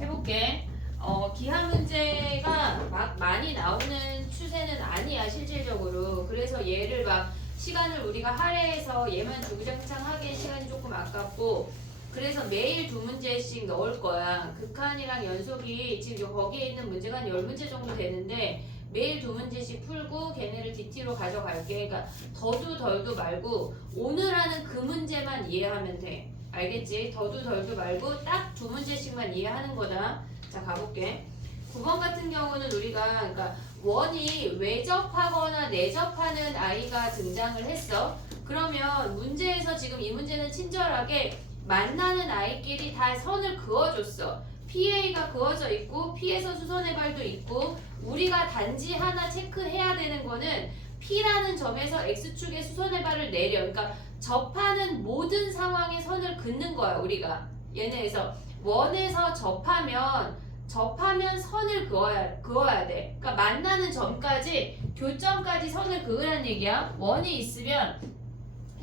해볼게. 기하 문제가 막 많이 나오는 추세는 아니야 실질적으로. 그래서 얘를 막 시간을 우리가 할애해서 얘만 주구장창 하기엔 시간이 조금 아깝고, 그래서 매일 2문제씩 넣을 거야. 극한이랑 연속이 지금 거기에 있는 문제가 한 10문제 정도 되는데 매일 2문제씩 풀고 걔네를 DT로 가져갈게. 그러니까 더도 덜도 말고 오늘 하는 그 문제만 이해하면 돼. 알겠지? 더도 덜도 말고 딱 2문제씩만 이해하는 거다. 자, 가볼게. 9번 같은 경우는 우리가 그러니까 원이 외접하거나 내접하는 아이가 등장을 했어. 그러면 문제에서 지금 이 문제는 친절하게 만나는 아이끼리 다 선을 그어줬어. PA가 그어져 있고 P에서 수선의 발도 있고, 우리가 단지 하나 체크해야 되는 거는 P라는 점에서 X축의 수선의 발을 내려. 그러니까 접하는 모든 상황에 선을 긋는 거야 우리가. 얘네에서 원에서 접하면 선을 그어야 돼. 그러니까 만나는 점까지, 교점까지 선을 그으라는 얘기야. 원이 있으면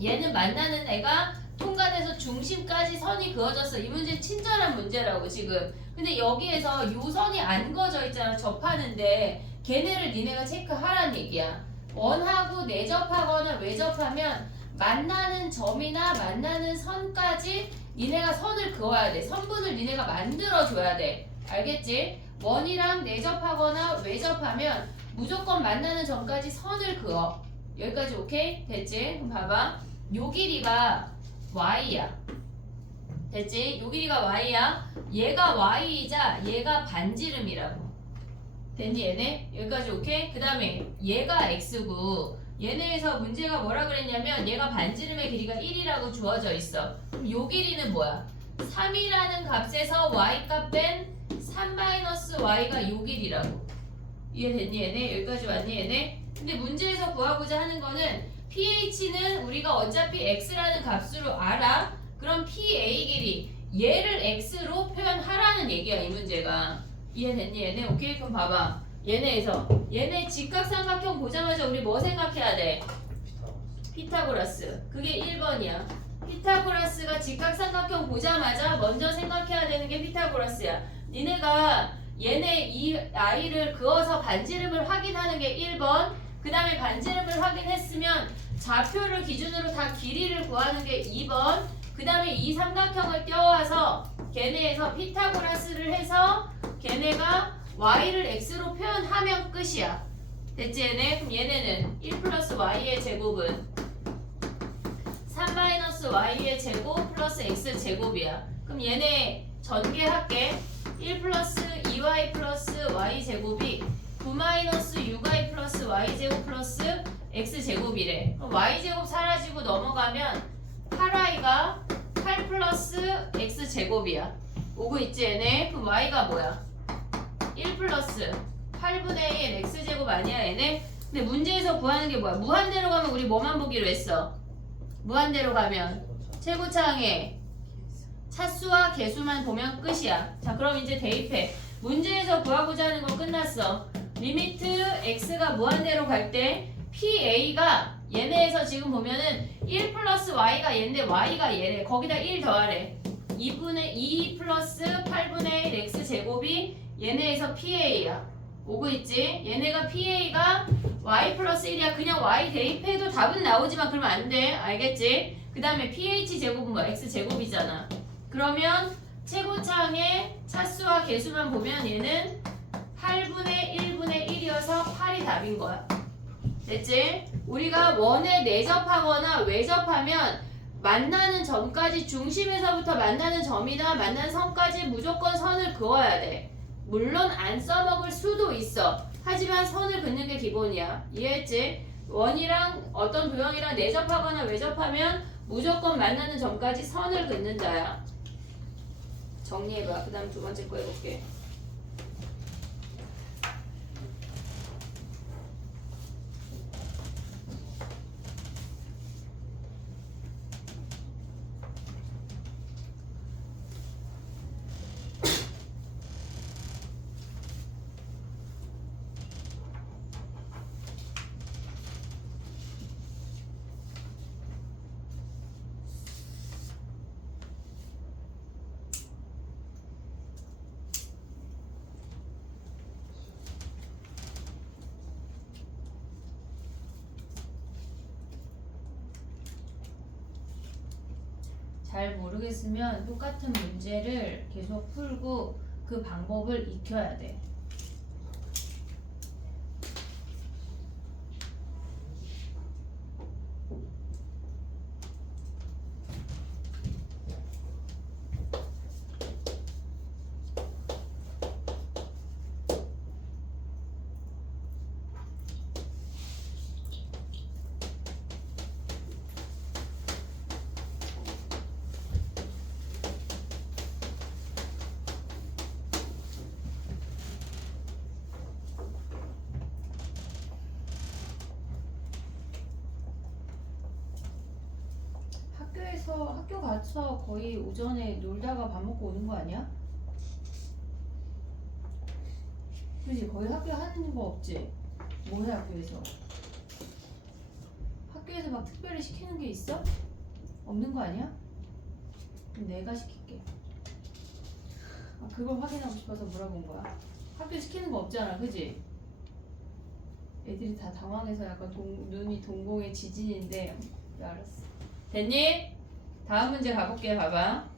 얘는 만나는 애가 통과돼서 중심까지 선이 그어졌어. 이 문제 친절한 문제라고 지금. 근데 여기에서 요 선이 안 그어져 있잖아. 접하는데 걔네를 니네가 체크하라는 얘기야. 원하고 내접하거나 외접하면 만나는 점이나 만나는 선까지 니네가 선을 그어야 돼. 선분을 니네가 만들어줘야 돼. 알겠지? 원이랑 내접하거나 외접하면 무조건 만나는 점까지 선을 그어. 여기까지 오케이? 됐지? 그럼 봐봐. 요 길이가 y야. 됐지? 요 길이가 y야. 얘가 y이자 얘가 반지름이라고. 됐니 얘네? 여기까지 오케이? 그 다음에 얘가 x고, 얘네에서 문제가 뭐라 그랬냐면 얘가 반지름의 길이가 1이라고 주어져 있어. 그럼 요 길이는 뭐야? 3이라는 값에서 y값 뺀 3-y가 요 길이라고. 이해됐니 얘네? 여기까지 왔니 얘네? 근데 문제에서 구하고자 하는 거는 pH는 우리가 어차피 x라는 값으로 알아. 그럼 PA 길이 얘를 x로 표현하라는 얘기야 이 문제가. 이해됐니 얘네? 오케이? 그럼 봐봐. 얘네에서 얘네 직각삼각형 보자마자 우리 뭐 생각해야 돼? 피타고라스. 그게 1번이야. 피타고라스가 직각삼각형 보자마자 먼저 생각해야 되는 게 피타고라스야. 니네가 얘네 이 아이를 그어서 반지름을 확인하는 게 1번, 그 다음에 반지름을 확인했으면 좌표를 기준으로 다 길이를 구하는 게 2번, 그 다음에 이 삼각형을 떼어와서 걔네에서 피타고라스를 해서 걔네가 y를 x로 표현하면 끝이야. 됐지 얘네? 그럼 얘네는 1 플러스 y의 제곱은 3-y의 제곱 플러스 x 제곱이야. 그럼 얘네 전개할게. 1 플러스 2y 플러스 y 제곱이 9-6y 플러스 y 제곱 플러스 x 제곱이래. 그럼 y 제곱 사라지고 넘어가면 8y가 8 플러스 x 제곱이야. 오고 있지 얘네? 그럼 y가 뭐야? 1 플러스 8분의 1 x 제곱 아니야 얘네? 근데 문제에서 구하는 게 뭐야? 무한대로 가면 우리 뭐만 보기로 했어? 무한대로 가면 최고차항에 차수와 개수만 보면 끝이야. 자, 그럼 이제 대입해. 문제에서 구하고자 하는 거 끝났어. 리미트 x가 무한대로 갈 때 PA가 얘네에서 지금 보면은 1 플러스 y가 얘인데 y가 얘래. 거기다 1 더하래. 2 플러스 8분의 1 x 제곱이 얘네에서 PA야. 오고 있지? 얘네가 PA가 y 플러스 1이야. 그냥 y 대입해도 답은 나오지만 그러면 안 돼. 알겠지? 그 다음에 pH 제곱은 뭐? x 제곱이잖아. 그러면 최고차항의 차수와 개수만 보면 얘는 8분의 1분의 1이어서 8이 답인 거야. 됐지? 우리가 원에 내접하거나 외접하면 만나는 점까지, 중심에서부터 만나는 점이나 만나는 선까지 무조건 선을 그어야 돼. 물론 안 써먹을 수도 있어. 하지만 선을 긋는 게 기본이야. 이해했지? 원이랑 어떤 도형이랑 내접하거나 외접하면 무조건 만나는 점까지 선을 긋는다야. 정리해봐. 그 다음 두 번째 거 해볼게. 잘 모르겠으면 똑같은 문제를 계속 풀고 그 방법을 익혀야 돼. 학교 가서 거의 오전에 놀다가 밥 먹고 오는 거 아니야? 그지? 거의 학교 하는 거 없지? 뭐 해 학교에서? 학교에서 막 특별히 시키는 게 있어? 없는 거 아니야? 그럼 내가 시킬게. 아, 그걸 확인하고 싶어서 물어본 거야. 학교 시키는 거 없잖아, 그지? 애들이 다 당황해서 약간 눈이 동공의 지진인데. 그래, 알았어. 됐니? 다음 문제 가볼게요. 봐봐.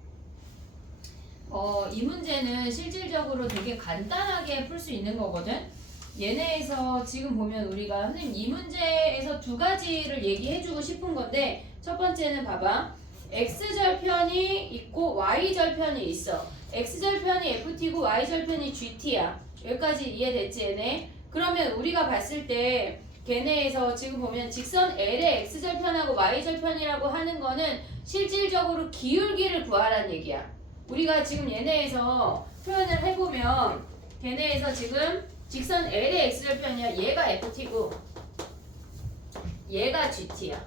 이 문제는 실질적으로 되게 간단하게 풀 수 있는 거거든. 얘네에서 지금 보면 우리가 선생님 이 문제에서 두 가지를 얘기해주고 싶은 건데, 첫 번째는 봐봐. x절편이 있고 y절편이 있어. x절편이 ft고 y절편이 gt야. 여기까지 이해됐지 얘네? 그러면 우리가 봤을 때 걔네에서 지금 보면 직선 L의 x절편하고 y절편이라고 하는 거는 실질적으로 기울기를 구하라는 얘기야. 우리가 지금 얘네에서 표현을 해보면 걔네에서 지금 직선 L의 x절편이야. 얘가 ft고 얘가 gt야.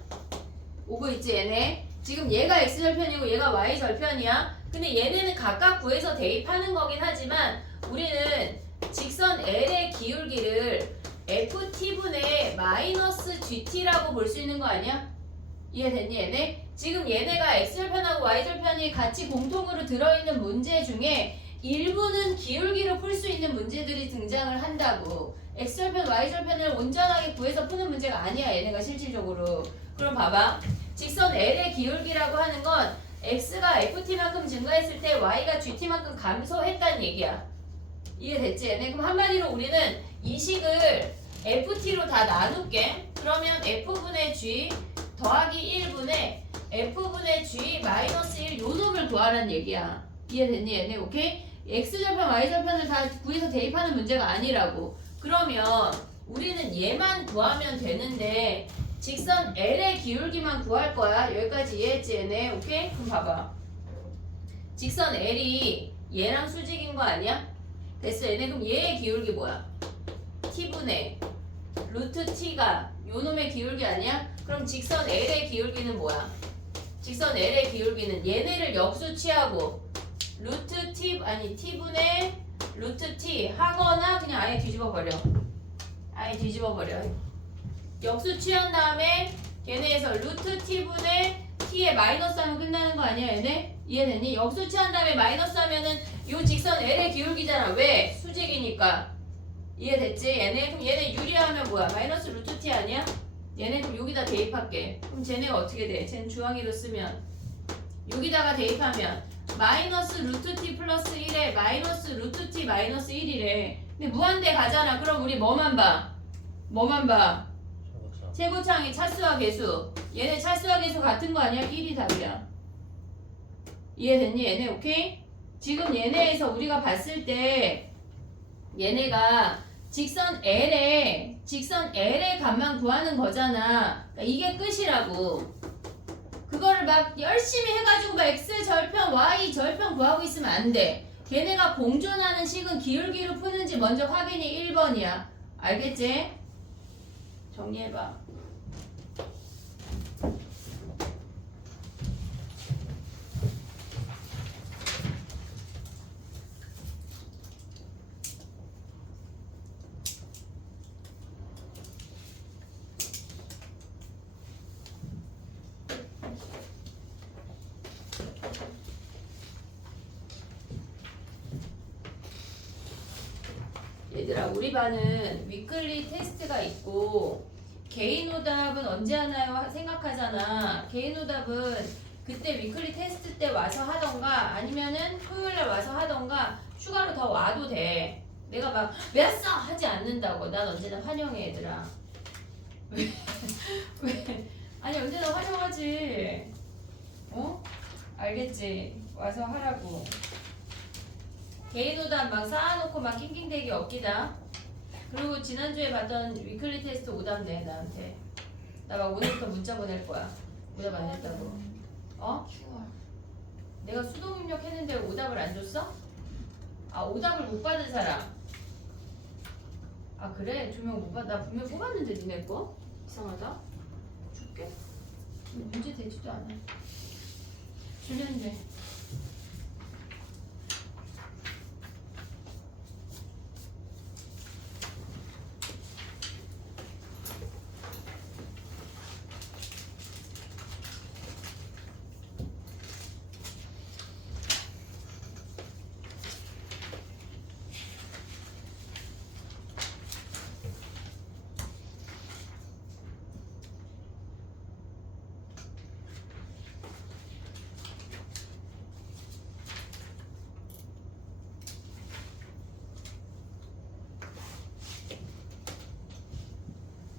오고 있지 얘네? 지금 얘가 x절편이고 얘가 y절편이야. 근데 얘네는 각각 구해서 대입하는 거긴 하지만 우리는 직선 L의 기울기를 ft분의 마이너스 gt라고 볼 수 있는 거 아니야? 이해됐니 얘네? 지금 얘네가 x절편하고 y절편이 같이 공통으로 들어있는 문제 중에 일부는 기울기로 풀 수 있는 문제들이 등장을 한다고. x절편, y절편을 온전하게 구해서 푸는 문제가 아니야 얘네가 실질적으로. 그럼 봐봐. 직선 L의 기울기라고 하는 건 x가 ft만큼 증가했을 때 y가 gt만큼 감소했다는 얘기야. 이해됐지 얘네? 그럼 한마디로 우리는 이 식을 ft로 다 나눌게. 그러면 f분의 g 더하기 1분의 f분의 g 마이너스 1 요 놈을 구하라는 얘기야. 이해됐니 얘네? 오케이? x절편 y절편을 다 구해서 대입하는 문제가 아니라고. 그러면 우리는 얘만 구하면 되는데 직선 L의 기울기만 구할 거야. 여기까지 이해했지 얘네? 오케이? 그럼 봐봐. 직선 L이 얘랑 수직인 거 아니야? 됐어 얘네? 그럼 얘의 기울기 뭐야? t분의 루트 t가 요 놈의 기울기 아니야? 그럼 직선 L의 기울기는 뭐야? 직선 L의 기울기는 얘네를 역수 취하고 루트 t 아니 t분의 루트 t 하거나 그냥 아예 뒤집어 버려. 아예 뒤집어 버려. 역수 취한 다음에 얘네에서 루트 t분의 t에 마이너스 하면 끝나는 거 아니야 얘네? 이해됐니? 역수 취한 다음에 마이너스 하면은 요 직선 L의 기울기잖아. 왜? 수직이니까. 이해됐지? 얘네? 그럼 얘네 유리하면 뭐야? 마이너스 루트 t 아니야? 얘네 그럼 여기다 대입할게. 그럼 쟤네가 어떻게 돼? 쟤는 주황이로 쓰면 여기다가 대입하면 마이너스 루트 t 플러스 1에 마이너스 루트 t 마이너스 1이래. 근데 무한대 가잖아. 그럼 우리 뭐만 봐? 뭐만 봐? 최고창이 차수와 계수. 얘네 차수와 계수 같은 거 아니야? 1이 답이야. 이해됐니 얘네? 오케이? 지금 얘네에서 우리가 봤을 때 얘네가 직선 L의 값만 구하는 거잖아. 그러니까 이게 끝이라고. 그거를 막 열심히 해가지고 막 x절편, y절편 구하고 있으면 안 돼. 걔네가 공존하는 식은 기울기로 푸는지 먼저 확인이 1번이야. 알겠지? 정리해봐. 얘들아 우리 반은 위클리 테스트가 있고 개인 오답은 언제 하나요? 생각하잖아. 개인 오답은 그때 위클리 테스트 때 와서 하던가 아니면은 토요일날 와서 하던가 추가로 더 와도 돼. 내가 막 왜 왔어? 하지 않는다고. 난 언제나 환영해 얘들아. 왜? 아니 언제나 환영하지. 어? 알겠지? 와서 하라고. 개인 오답 막 쌓아놓고 막 낑낑대기 없기다. 그리고 지난주에 봤던 위클리 테스트 오답 내 나한테. 나 막 오늘부터 문자 보낼 거야. 오답 안 냈다고. 어? 내가 수동 입력했는데 오답을 안 줬어? 아 오답을 못 받은 사람. 아 그래? 조명 못 받. 나 분명 뽑았는데 니네 거? 이상하다. 줄게. 문제 되지도 않아. 주면 돼.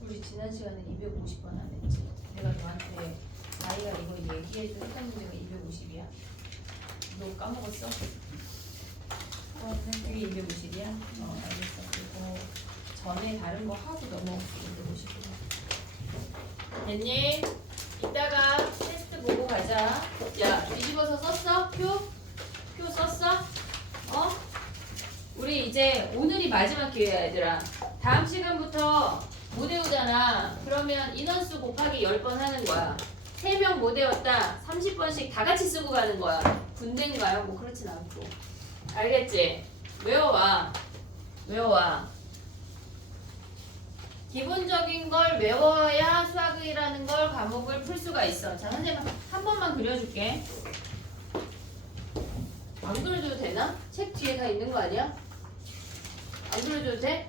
우리 지난 시간에 250번 안 했지. 내가 너한테 아이가 이거 얘기해도 했던 문제가 250이야. 너 까먹었어? 그게 250이야? 알겠어. 그리고 전에 다른 거 하고 넘어갔어. 250이야. 됐니? 이따가 테스트 보고 가자. 야, 뒤집어서 썼어? 표 썼어? 우리 이제 오늘이 마지막 기회야 얘들아. 다음 시간부터 못 외우잖아. 그러면 인원수 곱하기 10번 하는 거야. 3명 못 외웠다. 30번씩 다 같이 쓰고 가는 거야. 군대인가요? 뭐 그렇진 않고. 알겠지? 외워와. 기본적인 걸 외워야 수학이라는 걸 과목을 풀 수가 있어. 자, 선생님 한 번만 그려줄게. 안 그려줘도 되나? 책 뒤에 다 있는 거 아니야? 안 그려줘도 돼?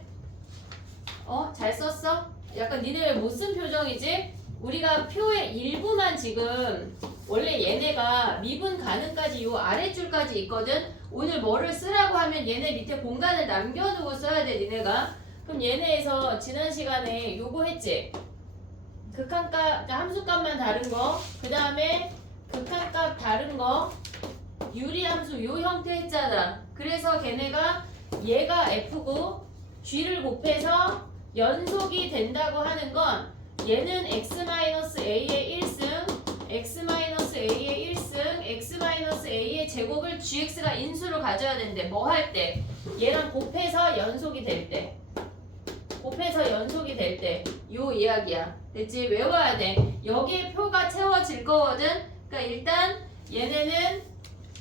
잘 썼어? 약간 니네 왜 못 쓴 표정이지? 우리가 표의 일부만 지금 원래 얘네가 미분 가능까지 요 아랫줄까지 있거든? 오늘 뭐를 쓰라고 하면 얘네 밑에 공간을 남겨두고 써야 돼 니네가. 그럼 얘네에서 지난 시간에 요거 했지? 극한값, 그러니까 함수값만 다른 거, 그 다음에 극한값 다른 거, 유리함수 요 형태 했잖아. 그래서 걔네가 얘가 F고 G를 곱해서 연속이 된다고 하는 건 얘는 x-a의 1승, x-a의 1승, x-a의 제곱을 gx가 인수로 가져야 되는데 뭐 할 때? 얘랑 곱해서 연속이 될 때. 요 이야기야. 됐지? 외워야 돼. 여기에 표가 채워질 거거든? 그러니까 일단 얘네는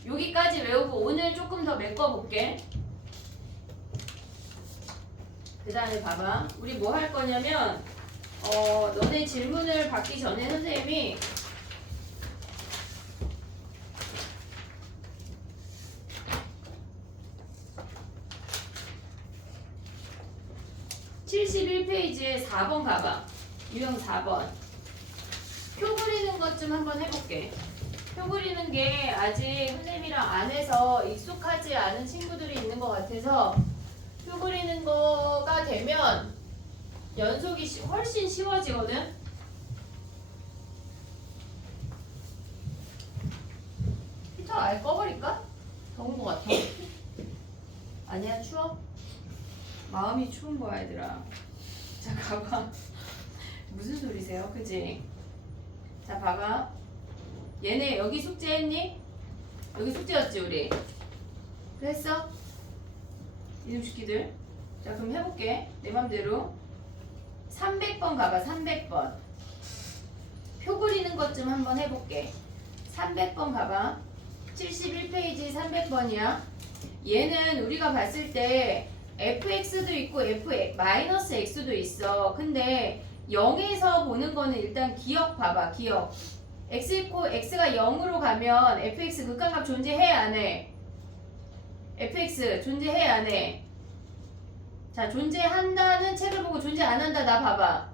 여기까지 외우고 오늘 조금 더 메꿔볼게. 그 다음에 봐봐. 우리 뭐 할 거냐면 너네 질문을 받기 전에 선생님이 (71페이지에) 4번 봐봐. 유형 4번. 표 그리는 것 좀 한번 해볼게. 표 그리는 게 아직 선생님이랑 안 해서 익숙하지 않은 친구들이 있는 것 같아서 표 그리는 거가 되면 연속이 훨씬 쉬워지거든? 히터 아예 꺼버릴까? 더운 거 같아. 아니야, 추워? 마음이 추운 거야, 얘들아. 자, 가봐. 무슨 소리세요? 그지? 자, 봐봐. 얘네 여기 숙제했니? 여기 숙제였지, 우리? 그랬어? 이놈 새끼들. 자, 그럼 해볼게. 내 맘대로. 300번 가봐. 300번. 표 그리는 것 좀 한번 해볼게. 300번 가봐. 71페이지 300번이야. 얘는 우리가 봤을 때 fx도 있고 f-x도 있어. 근데 0에서 보는 거는 일단 기억 봐봐. 기억. x 있고 x가 0으로 가면 fx 극한값 존재해 안 해? fx 존재해 안 해? 자, 존재한다는 책을 보고 존재 안 한다 나 봐봐.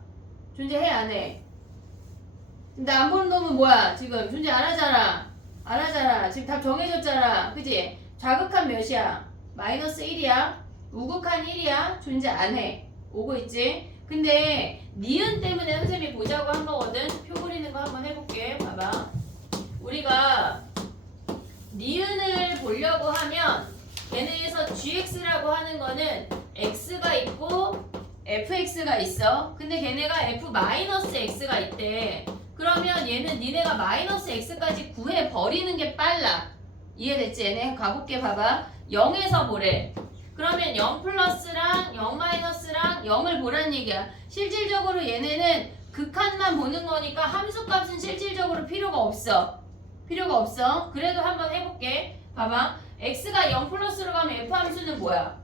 존재해 안 해? 근데 안 보는 놈은 뭐야? 지금 존재 안 하잖아. 안 하잖아. 지금 답 정해졌잖아. 그지? 좌극한 몇이야? 마이너스 1이야? 우극한 1이야? 존재 안 해. 오고 있지? 근데 니은 때문에 선생님이 보자고 한 거거든. 표 그리는 거 한번 해볼게. 봐봐. 우리가 니은을 보려고 하면 걔네에서 gx라고 하는 거는 x가 있고 fx가 있어. 근데 걔네가 f-x가 있대. 그러면 얘는 니네가 마이너스 x까지 구해 버리는 게 빨라. 이해됐지? 얘네 가볼게. 봐봐. 0에서 보래. 그러면 0 플러스랑 0 마이너스랑 0을 보란 얘기야. 실질적으로 얘네는 극한만 보는 거니까 함수 값은 실질적으로 필요가 없어. 필요가 없어. 그래도 한번 해볼게. 봐봐. x가 0 플러스로 가면 f 함수는 뭐야?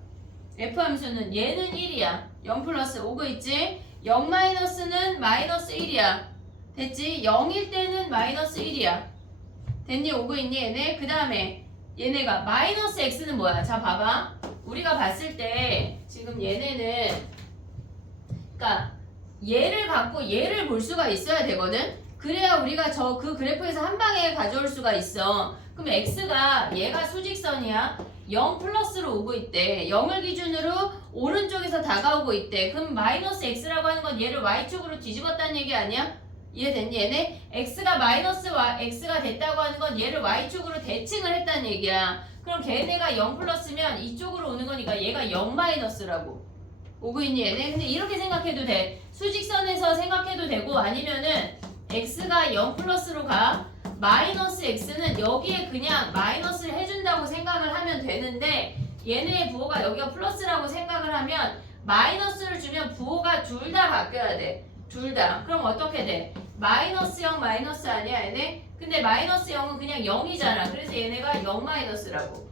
f 함수는 얘는 1이야. 0 플러스 오고 있지? 0 마이너스는 마이너스 1이야. 됐지? 0일 때는 마이너스 1이야. 됐니? 오고 있니? 얘네? 그 다음에 얘네가 마이너스 x는 뭐야? 자 봐봐. 우리가 봤을 때 지금 얘네는 그러니까 얘를 갖고 얘를 볼 수가 있어야 되거든? 그래야 우리가 그 그래프에서 한 방에 가져올 수가 있어. 그럼 x가 얘가 수직선이야. 0 플러스로 오고 있대. 0을 기준으로 오른쪽에서 다가오고 있대. 그럼 마이너스 x라고 하는 건 얘를 y축으로 뒤집었다는 얘기 아니야? 이해됐니? 얘네 x가 마이너스 x가 됐다고 하는 건 얘를 y축으로 대칭을 했다는 얘기야. 그럼 걔네가 0 플러스면 이쪽으로 오는 거니까 얘가 0 마이너스라고 오고 있니 얘네? 근데 이렇게 생각해도 돼. 수직선에서 생각해도 되고 아니면은 x가 0 플러스로 가. 마이너스 x는 여기에 그냥 마이너스를 해준다고 생각을 하면 되는데 얘네의 부호가 여기가 플러스라고 생각을 하면 마이너스를 주면 부호가 둘 다 바뀌어야 돼. 둘 다. 그럼 어떻게 돼? 마이너스 0 마이너스 아니야 얘네? 근데 마이너스 0은 그냥 0이잖아. 그래서 얘네가 0 마이너스라고.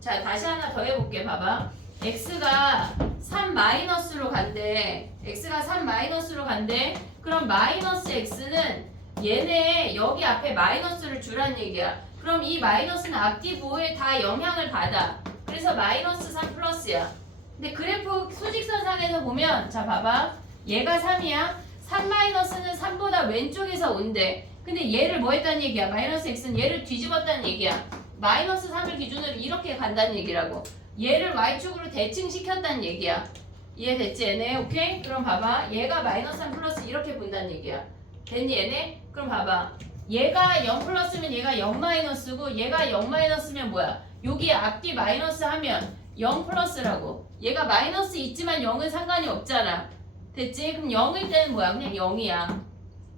자 다시 하나 더 해볼게. 봐봐. x가 3 마이너스로 간대. x가 3 마이너스로 간대. 그럼 마이너스 x는 얘네 여기 앞에 마이너스를 주란 얘기야. 그럼 이 마이너스는 앞뒤 부호에 다 영향을 받아. 그래서 마이너스 3 플러스야. 근데 그래프 수직선상에서 보면 자 봐봐. 얘가 3이야. 3 마이너스는 3보다 왼쪽에서 온대. 근데 얘를 뭐 했다는 얘기야? 마이너스 x는 얘를 뒤집었다는 얘기야. 마이너스 3을 기준으로 이렇게 간다는 얘기라고. 얘를 y축으로 대칭시켰다는 얘기야. 이해됐지 얘네? 오케이? 그럼 봐봐. 얘가 마이너스 3 플러스 이렇게 본다는 얘기야. 됐니 얘네? 그럼 봐봐. 얘가 0 플러스면 얘가 0 마이너스고 얘가 0 마이너스면 뭐야? 여기에 앞뒤 마이너스 하면 0 플러스라고. 얘가 마이너스 있지만 0은 상관이 없잖아. 됐지? 그럼 0일 때는 뭐야? 그냥 0이야.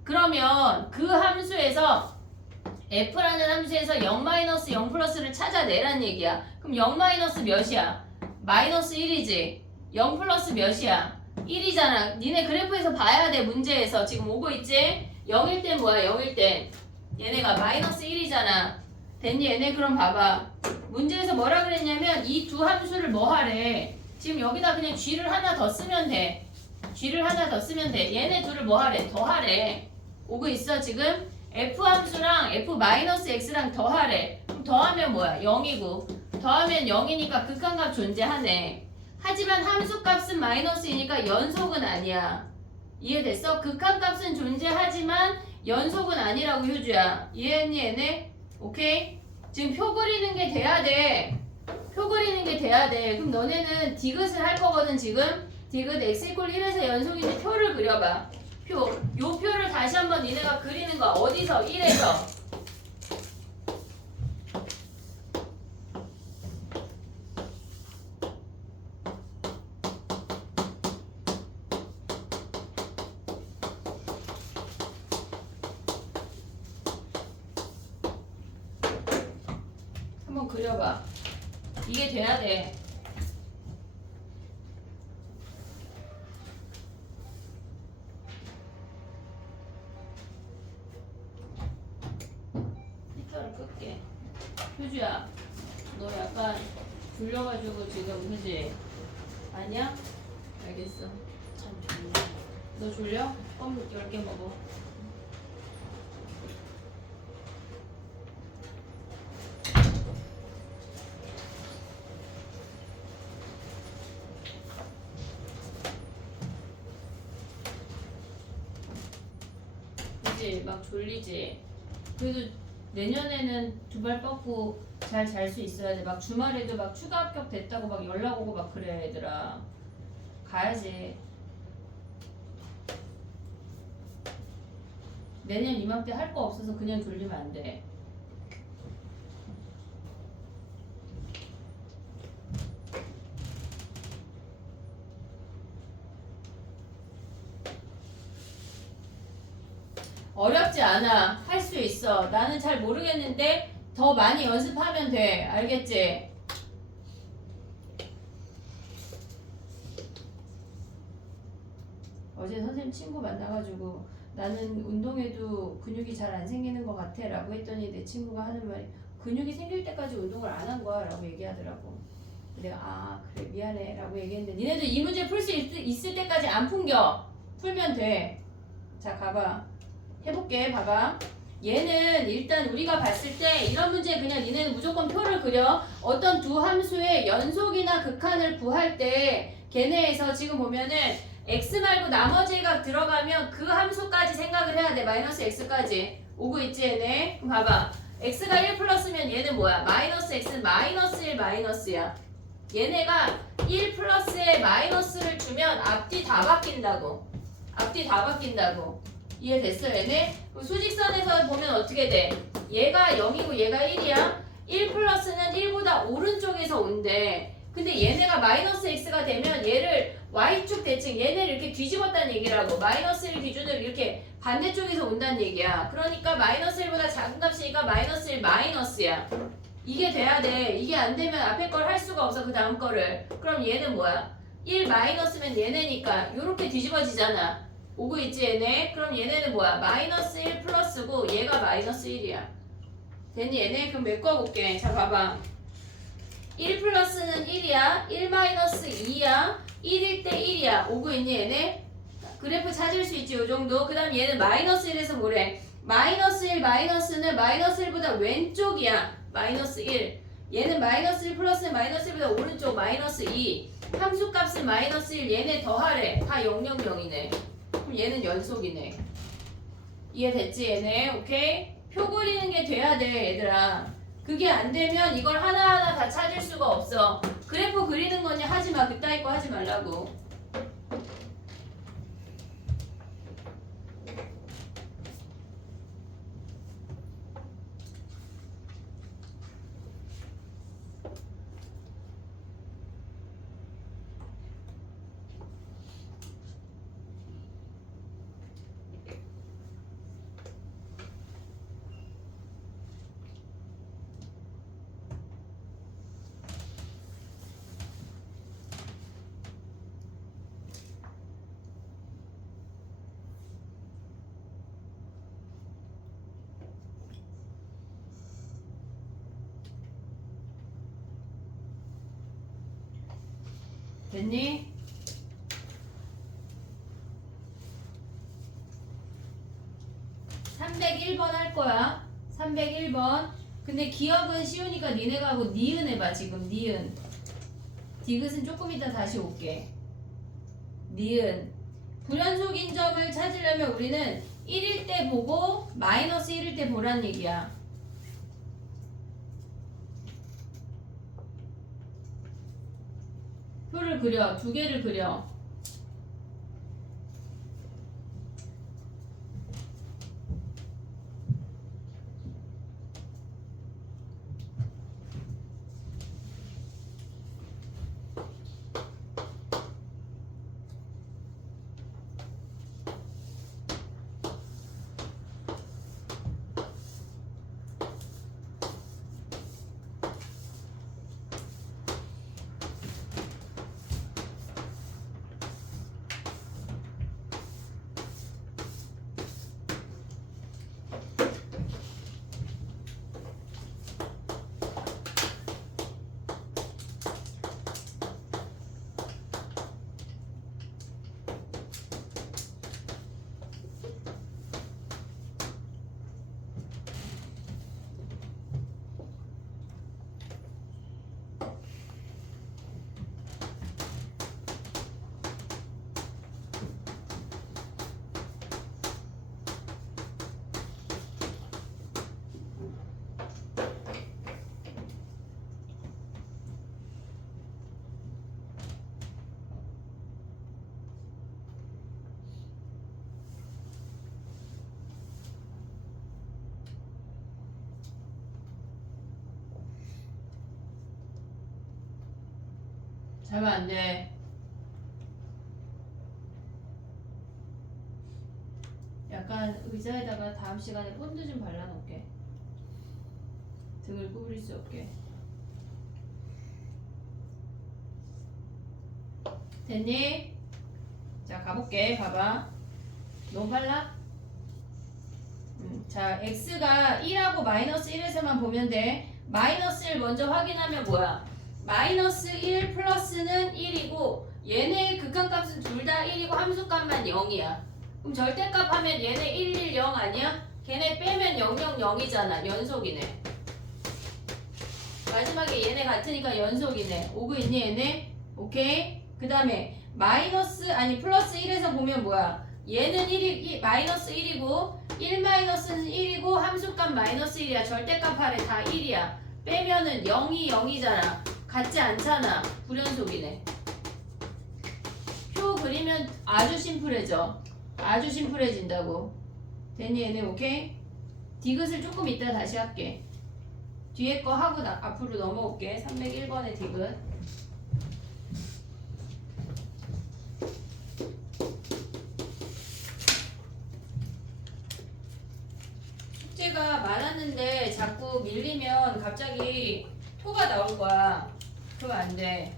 그러면 그 함수에서 f라는 함수에서 0 마이너스 0 플러스를 찾아내란 얘기야. 그럼 0 마이너스 몇이야? 마이너스 1이지. 0 플러스 몇이야? 1이잖아. 니네 그래프에서 봐야 돼. 문제에서 지금 오고 있지? 0일 땐 뭐야? 0일 땐 얘네가 마이너스 1이잖아. 됐니 얘네? 그럼 봐봐. 문제에서 뭐라 그랬냐면 이 두 함수를 뭐 하래? 지금 여기다 그냥 g를 하나 더 쓰면 돼. g를 하나 더 쓰면 돼. 얘네 둘을 뭐 하래? 더하래. 오고 있어 지금? f 함수랑 f-x랑 더하래. 그럼 더하면 뭐야? 0이고 더하면 0이니까 극한값 존재하네. 하지만 함수값은 마이너스이니까 연속은 아니야. 이해됐어? 극한값은 존재하지만 연속은 아니라고 효주야. 이해했니 얘네? 오케이? 지금 표 그리는 게 돼야 돼. 표 그리는 게 돼야 돼. 그럼 너네는 디귿을 할 거거든 지금. 디귿 x 이퀄 1에서 연속인데 표를 그려봐. 표. 요 표를 다시 한번 니네가 그리는 거야. 어디서? 1에서. 한번 그려봐. 이게 돼야 돼. 히터를 끌게. 효주야, 너 약간 졸려가지고 지금 그지? 아니야? 알겠어. 참 졸려. 너 졸려? 껌 10개 먹어. 그지? 막 졸리지? 그래도 내년에는 두 발 뻗고 잘 잘 수 있어야 돼. 막 주말에도 막 추가 합격 됐다고 막 연락 오고 막 그래 얘들아. 가야지. 내년 이맘때 할 거 없어서 그냥 졸리면 안 돼. 어렵지 않아. 할 수 있어. 나는 잘 모르겠는데 더 많이 연습하면 돼. 알겠지? 어제 선생님 친구 만나가지고 나는 운동해도 근육이 잘 안 생기는 것 같아 라고 했더니 내 친구가 하는 말이 근육이 생길 때까지 운동을 안 한 거야 라고 얘기하더라고. 내가 아 그래 미안해 라고 얘기했는데 니네도 이 문제 풀 수 있을 때까지 안 풍겨. 풀면 돼. 자 가봐. 해볼게. 봐봐. 얘는 일단 우리가 봤을 때 이런 문제 그냥 니네는 무조건 표를 그려. 어떤 두 함수의 연속이나 극한을 구할 때 걔네에서 지금 보면은 x 말고 나머지가 들어가면 그 함수까지 생각을 해야 돼. 마이너스 x까지. 오고 있지 얘네. 그럼 봐봐. x가 1 플러스면 얘는 뭐야? 마이너스 x는 마이너스 1 마이너스야. 얘네가 1 플러스에 마이너스를 주면 앞뒤 다 바뀐다고. 앞뒤 다 바뀐다고. 이해됐어 얘네? 수직선에서 보면 어떻게 돼? 얘가 0이고 얘가 1이야. 1 플러스는 1보다 오른쪽에서 온대. 근데 얘네가 마이너스 x가 되면 얘를 y축 대칭 얘네를 이렇게 뒤집었다는 얘기라고. 마이너스 1 기준으로 이렇게 반대쪽에서 온다는 얘기야. 그러니까 마이너스 1보다 작은 값이니까 마이너스 1 마이너스야. 이게 돼야 돼. 이게 안 되면 앞에 걸 할 수가 없어. 그 다음 거를. 그럼 얘는 뭐야? 1 마이너스면 얘네니까 요렇게 뒤집어지잖아. 오고 있지 얘네? 그럼 얘네는 뭐야? 마이너스 1 플러스고 얘가 마이너스 1이야. 됐니 얘네? 그럼 메꿔볼게. 자 봐봐. 1 플러스는 1이야. 1 마이너스 2야. 1일 때 1이야. 오고 있니 얘네? 그래프 찾을 수 있지 요 정도. 그 다음 얘는 마이너스 1에서 뭐래? 마이너스 1 마이너스는 마이너스 1보다 왼쪽이야. 마이너스 1. 얘는 마이너스 1 플러스는 마이너스 1보다 오른쪽 마이너스 2. 함수값은 마이너스 1. 얘네 더하래. 다 000이네. 그럼 얘는 연속이네. 이해됐지 얘네? 오케이? 표 그리는 게 돼야 돼 얘들아. 그게 안 되면 이걸 하나하나 다 찾을 수가 없어. 그래프 그리는 거냐 하지 마. 그따위 거 하지 말라고. 됐니? 301번 할 거야. 301번. 근데 기억은 쉬우니까 니네가 하고 니은 해봐 지금 니은. 디귿은 조금 이따 다시 올게. 니은. 불연속인 점을 찾으려면 우리는 1일 때 보고 마이너스 1일 때 보란 얘기야. 표를 그려. 두 개를 그려. 자면 안 돼. 약간 의자에다가 다음 시간에 본드 좀 발라놓을게. 등을 구부릴 수 없게. 됐니? 자, 가볼게. 봐봐. 너무 빨라? 자, x가 1하고 마이너스 1에서만 보면 돼. 마이너스 1 먼저 확인하면 뭐야? 마이너스 1 플러스는 1이고 얘네의 극한값은 둘 다 1이고 함수값만 0이야. 그럼 절대값 하면 얘네 1, 1, 0 아니야? 걔네 빼면 0, 0, 0이잖아. 연속이네. 마지막에 얘네 같으니까 연속이네. 오고 있니 얘네? 오케이? 그 다음에 마이너스 아니 플러스 1에서 보면 뭐야? 얘는 1이 마이너스 1이고 1 마이너스는 1이고 함수값 마이너스 1이야. 절대값 아래 다 1이야. 빼면은 0이 0이잖아. 같지 않잖아. 불연속이네. 표 그리면 아주 심플해져. 아주 심플해진다고. 됐니 얘네? 오케이? 디귿을 조금 이따 다시 할게. 뒤에 거 하고 앞으로 넘어올게. 301번의 디귿. 숙제가 많았는데 자꾸 밀리면 갑자기 토가 나올 거야. 그러면 안 돼.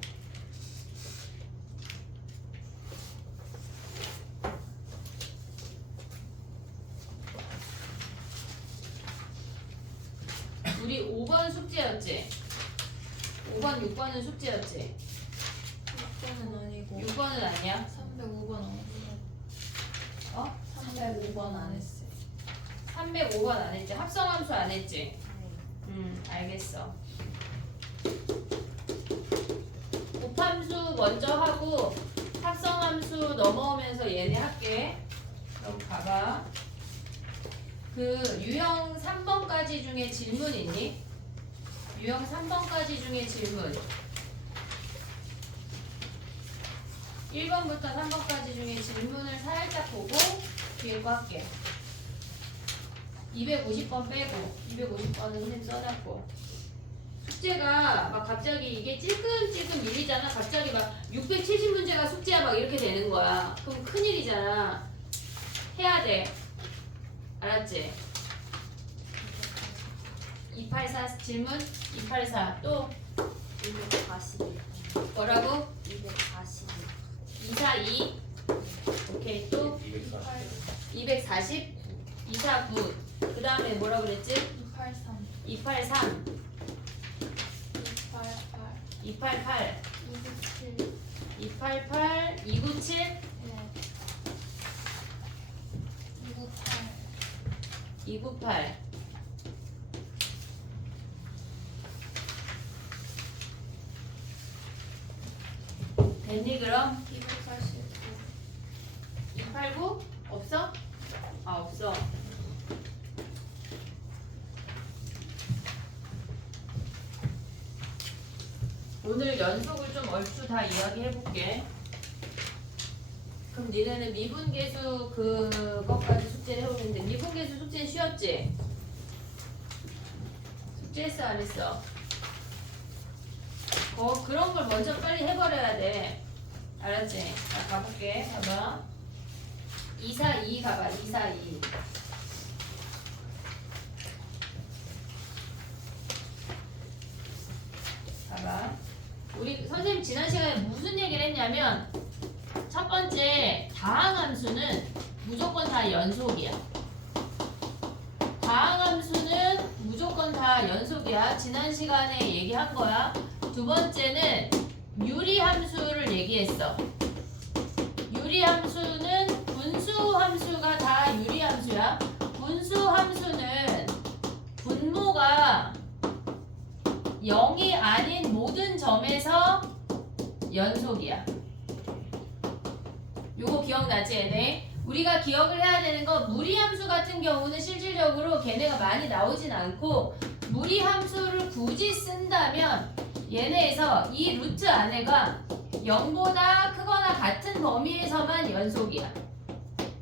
우리 5번 숙제였지? 5번, 6번은 숙제였지? 6번은 아니고 6번은 아니야? 305번 안 했어요. 어? 305번 안 했어요. 305번 안 했지? 합성함수 안 했지? 알겠어. 곱함수 먼저 하고 합성함수 넘어오면서 얘네 할게. 그럼 봐봐. 그 유형 3번까지 중에 질문 있니? 유형 3번까지 중에 질문 1번부터 3번까지 중에 질문을 살짝 보고 뒤에 거 할게. 250번 빼고 250번은 쌤 써놨고 숙제가 막 갑자기 이게 찔끔찔끔 밀리잖아. 갑자기 막 670문제가 숙제야 막 이렇게 되는 거야. 그럼 큰일이잖아. 해야 돼. 알았지? 284 질문 284 또 242. 뭐라고? 242. 242 오케이 또 240 249 그 다음에 뭐라 그랬지? 283. 283 288. 288 297. 288 297 네. 298. 298 됐니 그럼? 289. 289 없어? 아 없어. 오늘 연속을 좀 얼추 다 이야기해볼게. 그럼 니네는 미분계수 그것까지 숙제를 해오는데 미분계수 숙제는 쉬웠지? 숙제했어 안 했어? 그런 걸 먼저 빨리 해버려야 돼. 알았지? 자 가볼게. 봐봐. 242 가봐. 242 봐봐. 우리 선생님 지난 시간에 무슨 얘기를 했냐면 첫 번째 다항함수는 무조건 다 연속이야. 다항함수는 무조건 다 연속이야. 지난 시간에 얘기한 거야. 두 번째는 유리함수를 얘기했어. 유리함수는 분수함수가 다 유리함수야. 분수함수는 분모가 0이 아닌 모든 점에서 연속이야. 요거 기억나지 얘네? 우리가 기억을 해야 되는 거 무리함수 같은 경우는 실질적으로 걔네가 많이 나오진 않고 무리함수를 굳이 쓴다면 얘네에서 이 루트 안에가 0보다 크거나 같은 범위에서만 연속이야.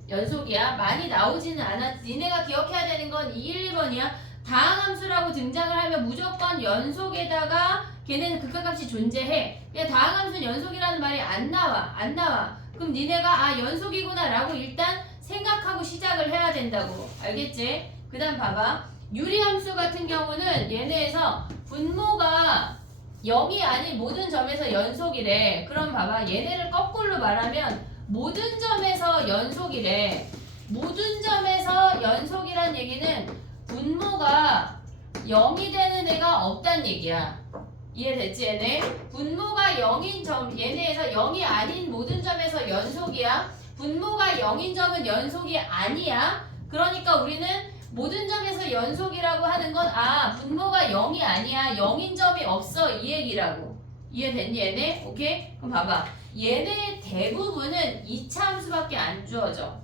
연속이야. 많이 나오지는 않아. 니네가 기억해야 되는 건 2, 1, 2번이야. 다항함수라고 등장을 하면 무조건 연속에다가 걔네는 극한값이 존재해. 그냥 다항함수는 연속이라는 말이 안 나와. 그럼 니네가 아 연속이구나 라고 일단 생각하고 시작을 해야 된다고. 알겠지? 그 다음 봐봐. 유리함수 같은 경우는 얘네에서 분모가 0이 아닌 모든 점에서 연속이래. 그럼 봐봐. 얘네를 거꾸로 말하면 모든 점에서 연속이래. 모든 점에서 연속이란 얘기는 분모가 0이 되는 애가 없단 얘기야. 이해됐지 얘네? 분모가 0인 점 얘네에서 0이 아닌 모든 점에서 연속이야. 분모가 0인 점은 연속이 아니야. 그러니까 우리는 모든 점에서 연속이라고 하는 건 아 분모가 0이 아니야. 0인 점이 없어 이 얘기라고. 이해됐니 얘네? 오케이? 그럼 봐봐. 얘네 대부분은 2차 함수밖에 안 주어져.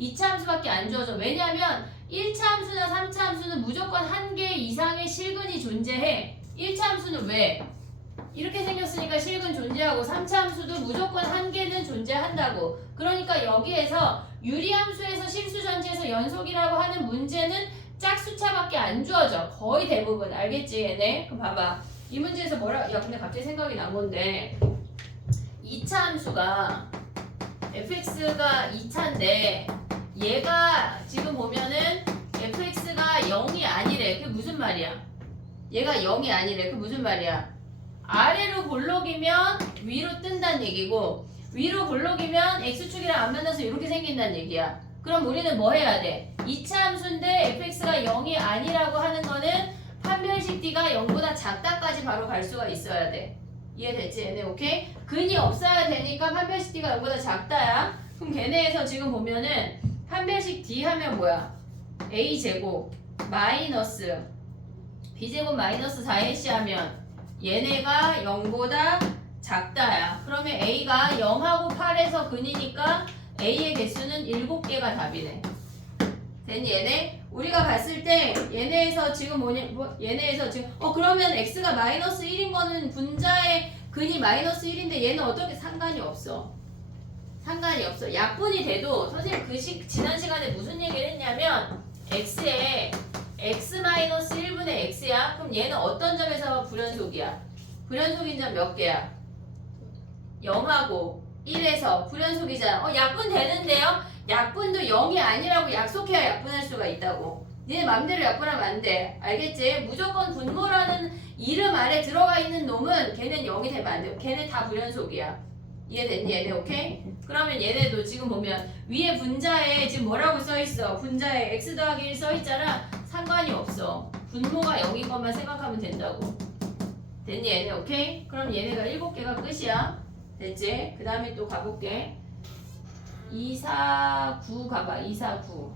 2차 함수밖에 안 주어져. 왜냐면 1차 함수나 3차 함수는 무조건 한 개 이상의 실근이 존재해. 1차 함수는 왜? 이렇게 생겼으니까 실근 존재하고 3차 함수도 무조건 한 개는 존재한다고. 그러니까 여기에서 유리함수에서 실수전지에서 연속이라고 하는 문제는 짝수차밖에 안 주어져. 거의 대부분. 알겠지 얘네? 그럼 봐봐. 이 문제에서 야 근데 갑자기 생각이 난 건데 2차 함수가 fx가 2차인데 얘가 지금 보면은 fx가 0이 아니래. 그게 무슨 말이야? 얘가 0이 아니래. 그게 무슨 말이야? 아래로 볼록이면 위로 뜬다는 얘기고 위로 볼록이면 x축이랑 안 만나서 이렇게 생긴다는 얘기야. 그럼 우리는 뭐 해야 돼? 2차 함수인데 fx가 0이 아니라고 하는 거는 판별식 d가 0보다 작다까지 바로 갈 수가 있어야 돼. 이해됐지 얘네? 오케이? 근이 없어야 되니까 판별식 d가 0보다 작다야. 그럼 걔네에서 지금 보면은 판별식 d 하면 뭐야? a제곱 마이너스 b제곱 마이너스 4ac 하면 얘네가 0보다 작다야. 그러면 a가 0하고 8에서 근이니까 a의 개수는 7개가 답이네. 됐니 얘네? 우리가 봤을 때 얘네에서 지금 얘네에서 지금 그러면 x가 마이너스 1인 거는 분자의 근이 마이너스 1인데 얘는 어떻게 상관이 없어. 상관이 없어. 약분이 돼도 선생님 지난 시간에 무슨 얘기를 했냐면 x에 x-1분의 x야. 그럼 얘는 어떤 점에서 불연속이야? 불연속인 점 몇 개야? 0하고 1에서 불연속이잖아. 약분 되는데요? 약분도 0이 아니라고 약속해야 약분할 수가 있다고. 니네 맘대로 약분하면 안 돼. 알겠지? 무조건 분모라는 이름 아래 들어가 있는 놈은 걔는 0이 되면 안 돼. 걔네 다 불연속이야. 이해됐니 얘네? 오케이? 그러면 얘네도 지금 보면 위에 분자에 지금 뭐라고 써있어? 분자에 x 더하기 1 써있잖아. 상관이 없어. 분모가 0인 것만 생각하면 된다고. 됐니 얘네? 오케이? 그럼 얘네가 7개가 끝이야. 됐지? 그 다음에 또 가볼게. 2, 4, 9 가봐. 2, 4, 9.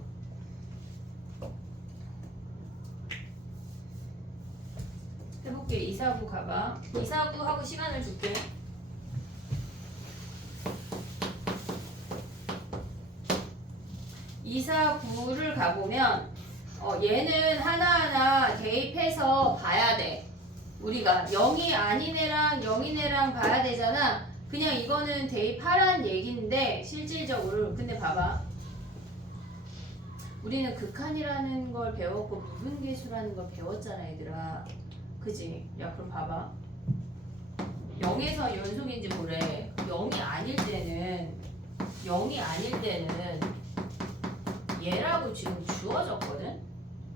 해볼게. 2, 4, 9 가봐. 2, 4, 9 하고 시간을 줄게. 2, 4, 9를 가보면 얘는 하나하나 대입해서 봐야 돼. 우리가 0이 아닌 애랑 0인 애랑 봐야 되잖아. 그냥 이거는 대입하라는 얘기인데 실질적으로 근데 봐봐. 우리는 극한이라는 걸 배웠고 부분계수라는 걸 배웠잖아 얘들아. 그지? 야 그럼 봐봐. 0에서 연속인지 뭐래. 0이 아닐 때는 얘라고 지금 주어졌거든?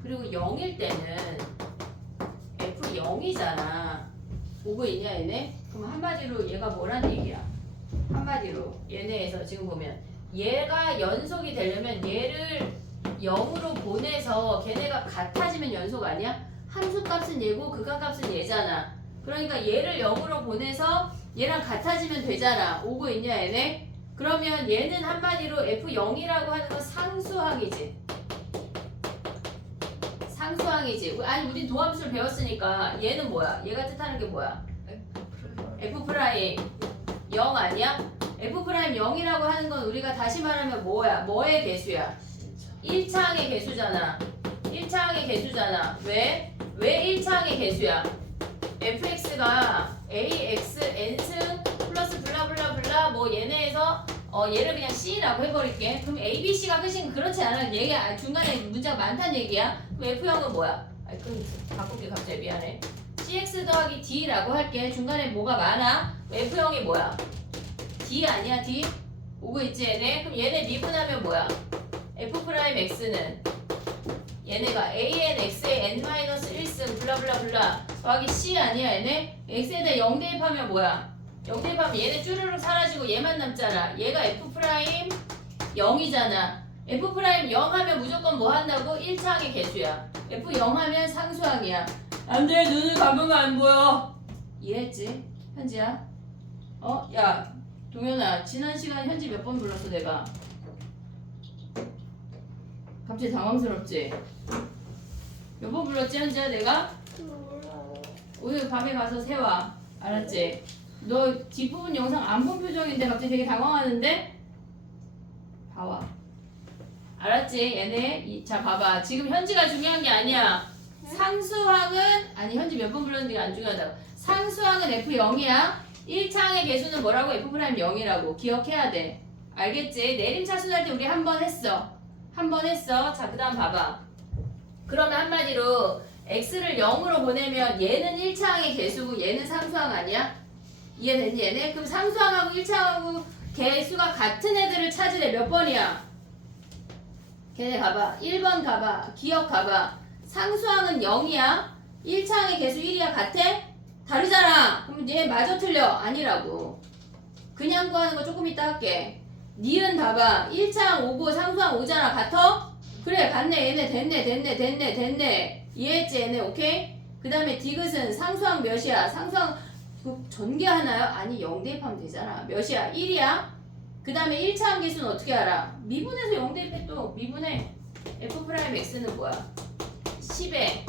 그리고 0일 때는 F0이잖아. 오고 있냐 얘네? 그럼 한마디로 얘가 뭐란 얘기야? 한마디로 얘네에서 지금 보면 얘가 연속이 되려면 얘를 0으로 보내서 걔네가 같아지면 연속 아니야? 함수값은 얘고 극한값은 얘잖아. 그러니까 얘를 0으로 보내서 얘랑 같아지면 되잖아. 오고 있냐 얘네? 그러면 얘는 한마디로 F0이라고 하는 건 상수항이지. 상수항이지. 아니 우린 도함수를 배웠으니까 얘는 뭐야? 얘가 뜻하는 게 뭐야? F' 0 아니야? F' 0이라고 하는 건 우리가 다시 말하면 뭐야? 뭐의 개수야? 1차항의 개수잖아. 1차항의 개수잖아. 왜? 왜 1차항의 개수야? fx가 ax n승 플러스 블라블라블라 뭐 얘네에서 얘를 그냥 c라고 해버릴게. 그럼 a, b, c가 끝인 그렇지 않아. 얘가 중간에 문제가 많다는 얘기야. 그럼 f0은 뭐야? 그럼 바꿀게 갑자기 미안해. cx 더하기 d라고 할게. 중간에 뭐가 많아? f형이 뭐야? d 아니야 d? 오고 있지 얘네? 그럼 얘네 미분하면 뭐야? f'x는 얘네가 anx의 n-1승 블라블라블라 더하기 c 아니야 얘네? x에다 0 대입하면 뭐야? 0 대입하면 얘네 쭈르륵 사라지고 얘만 남잖아. 얘가 f'0이잖아. f'0 하면 무조건 뭐 한다고? 1차항의 개수야. f0 하면 상수항이야. 안돼 눈을 감으면 안 보여. 이해했지? 현지야? 야 동현아 지난 시간 현지 몇 번 불렀어 내가? 갑자기 당황스럽지? 몇 번 불렀지 현지야 내가? 몰라요. 오늘 밤에 가서 세와. 알았지? 너 뒷부분 영상 안 본 표정인데 갑자기 되게 당황하는데? 봐와. 알았지? 얘네 자 봐봐. 지금 현지가 중요한 게 아니야. 상수항은 아니 현지 몇 번 불렀는지가 안 중요하다고. 상수항은 f0이야. 1차항의 개수는 뭐라고? f'0이라고 기억해야 돼. 알겠지? 내림차순 할 때 우리 한 번 했어. 한 번 했어. 자 그 다음 봐봐. 그러면 한마디로 x를 0으로 보내면 얘는 1차항의 개수고 얘는 상수항 아니야? 이해되니 얘네? 그럼 상수항하고 1차항하고 개수가 같은 애들을 찾으래. 몇 번이야? 걔네 가봐. 1번 가봐. 기억 가봐. 상수항은 0이야. 1차항의 개수 1이야. 같아? 다르잖아. 그럼 얘 마저 틀려. 아니라고. 그냥 구하는 거 조금 이따 할게. 니은 봐봐. 1차항 5고 상수항 5잖아. 같아? 그래 같네. 얘네 됐네. 이해했지 얘네? 오케이? 그 다음에 디귿은 상수항 몇이야? 상수항 전개하나요? 아니 0 대입하면 되잖아. 몇이야? 1이야? 그 다음에 1차항 개수는 어떻게 알아? 미분해서 0 대입해. 또 미분해. f'x는 뭐야? 10에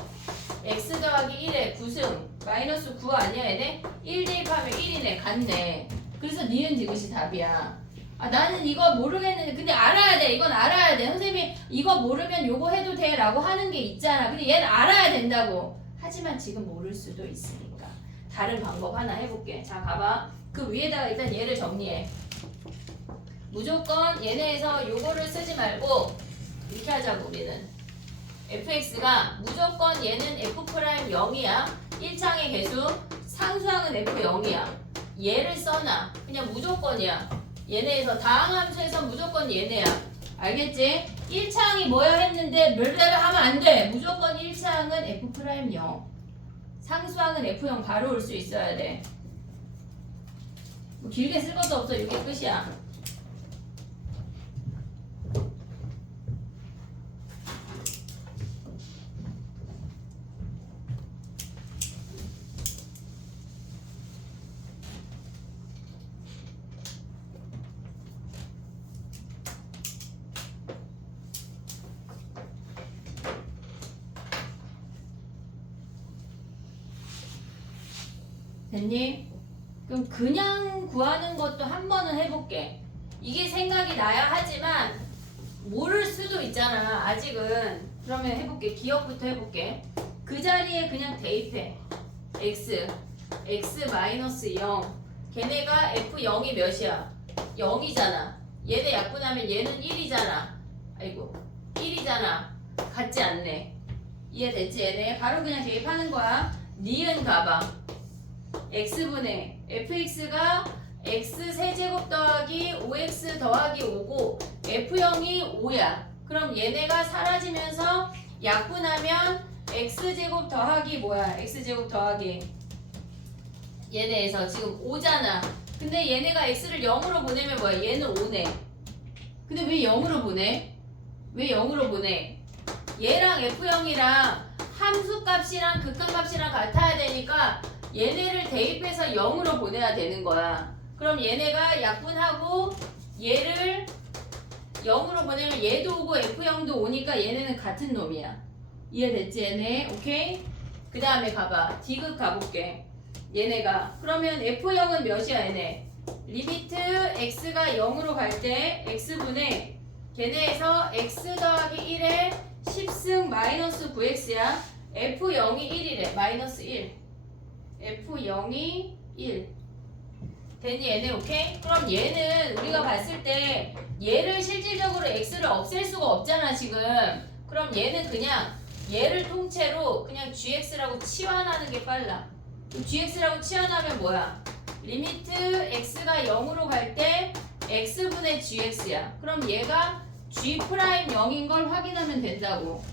x 더하기 1에 9승 마이너스 9 아니야 얘네? 1 대입하면 1이네. 같네. 그래서 니은 디귿이 답이야. 아 나는 이거 모르겠는데 근데 알아야 돼. 이건 알아야 돼. 선생님이 이거 모르면 요거 해도 돼 라고 하는 게 있잖아. 근데 얘는 알아야 된다고. 하지만 지금 모를 수도 있으니까 다른 방법 하나 해볼게. 자 가봐. 그 위에다가 일단 얘를 정리해. 무조건 얘네에서 요거를 쓰지 말고 이렇게 하자고. 우리는 fx가 무조건 얘는 f'0이야. 1차항의 개수 상수항은 f0이야. 얘를 써놔. 그냥 무조건이야. 얘네에서 다항함수에서 무조건 얘네야. 알겠지? 1차항이 뭐야 했는데 멸대를 하면 안 돼. 무조건 1차항은 f'0. 상수항은 f0 바로 올 수 있어야 돼. 뭐 길게 쓸 것도 없어. 이게 끝이야. 됐니? 그럼 그냥 구하는 것도 한 번은 해볼게. 이게 생각이 나야 하지만 모를 수도 있잖아 아직은. 그러면 해볼게. 기억부터 해볼게. 그 자리에 그냥 대입해. x 0 걔네가 f0이 몇이야? 0이잖아. 얘네 약분하면 얘는 1이잖아. 아이고 1이잖아. 같지 않네. 이해됐지 얘네? 바로 그냥 대입하는 거야. 니은 가봐. x분의 fx가 x 세제곱 더하기 5x 더하기 5고 f0이 5야. 그럼 얘네가 사라지면서 약분하면 x제곱 더하기 뭐야? x제곱 더하기 얘네에서 지금 5잖아. 근데 얘네가 x를 0으로 보내면 뭐야? 얘는 5네. 근데 왜 0으로 보내? 왜 0으로 보내? 얘랑 f0이랑 함수값이랑 극한값이랑 같아야 되니까 얘네를 대입해서 0으로 보내야 되는 거야. 그럼 얘네가 약분하고 얘를 0으로 보내면 얘도 오고 f0도 오니까 얘네는 같은 놈이야. 이해됐지 얘네? 오케이? 그 다음에 가봐. 디귿 가볼게. 얘네가 그러면 f0은 몇이야 얘네? 리미트 x가 0으로 갈 때 x분의 걔네에서 x 더하기 1에 10승 마이너스 9x야. f0이 1이래. 마이너스 1. f0이 1. 됐니 얘네? 오케이? 그럼 얘는 우리가 봤을 때 얘를 실질적으로 x를 없앨 수가 없잖아 지금. 그럼 얘는 그냥 얘를 통째로 그냥 gx라고 치환하는 게 빨라. 그럼 gx라고 치환하면 뭐야? 리미트 x가 0으로 갈 때 x분의 gx야. 그럼 얘가 g 프라임 0인 걸 확인하면 된다고.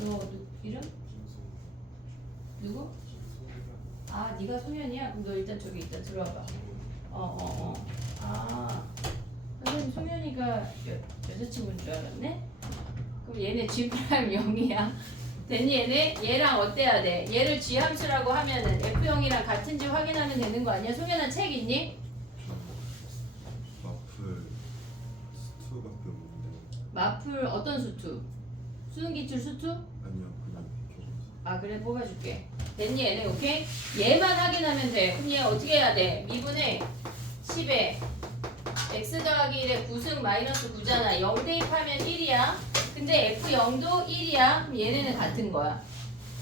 너 이름? 누구? 아, 네가 소연이야? 그럼 너 일단 저기 일단 들어와봐. 아, 선생님 소연이가 여자친구인 줄 알았네? 그럼 얘네 g 프라임 0이야. 됐니 얘네? 얘랑 어때야 돼? 얘를 g 함수라고 하면은 f0이랑 같은지 확인하면 되는 거 아니야? 소연아 책 있니? 마플 스투밖에 없는데. 마플 어떤 수투? 수능기출 수투? 아니요, 그냥 교과서. 아 그래 뽑아줄게. 됐니 얘네 오케이? 얘만 확인하면 돼. 그럼 얘 어떻게 해야 돼? 미분의 10에 x 더하기 1에 9승 마이너스 9잖아. 0 대입하면 1이야. 근데 f0도 1이야. 그럼 얘네는 같은 거야.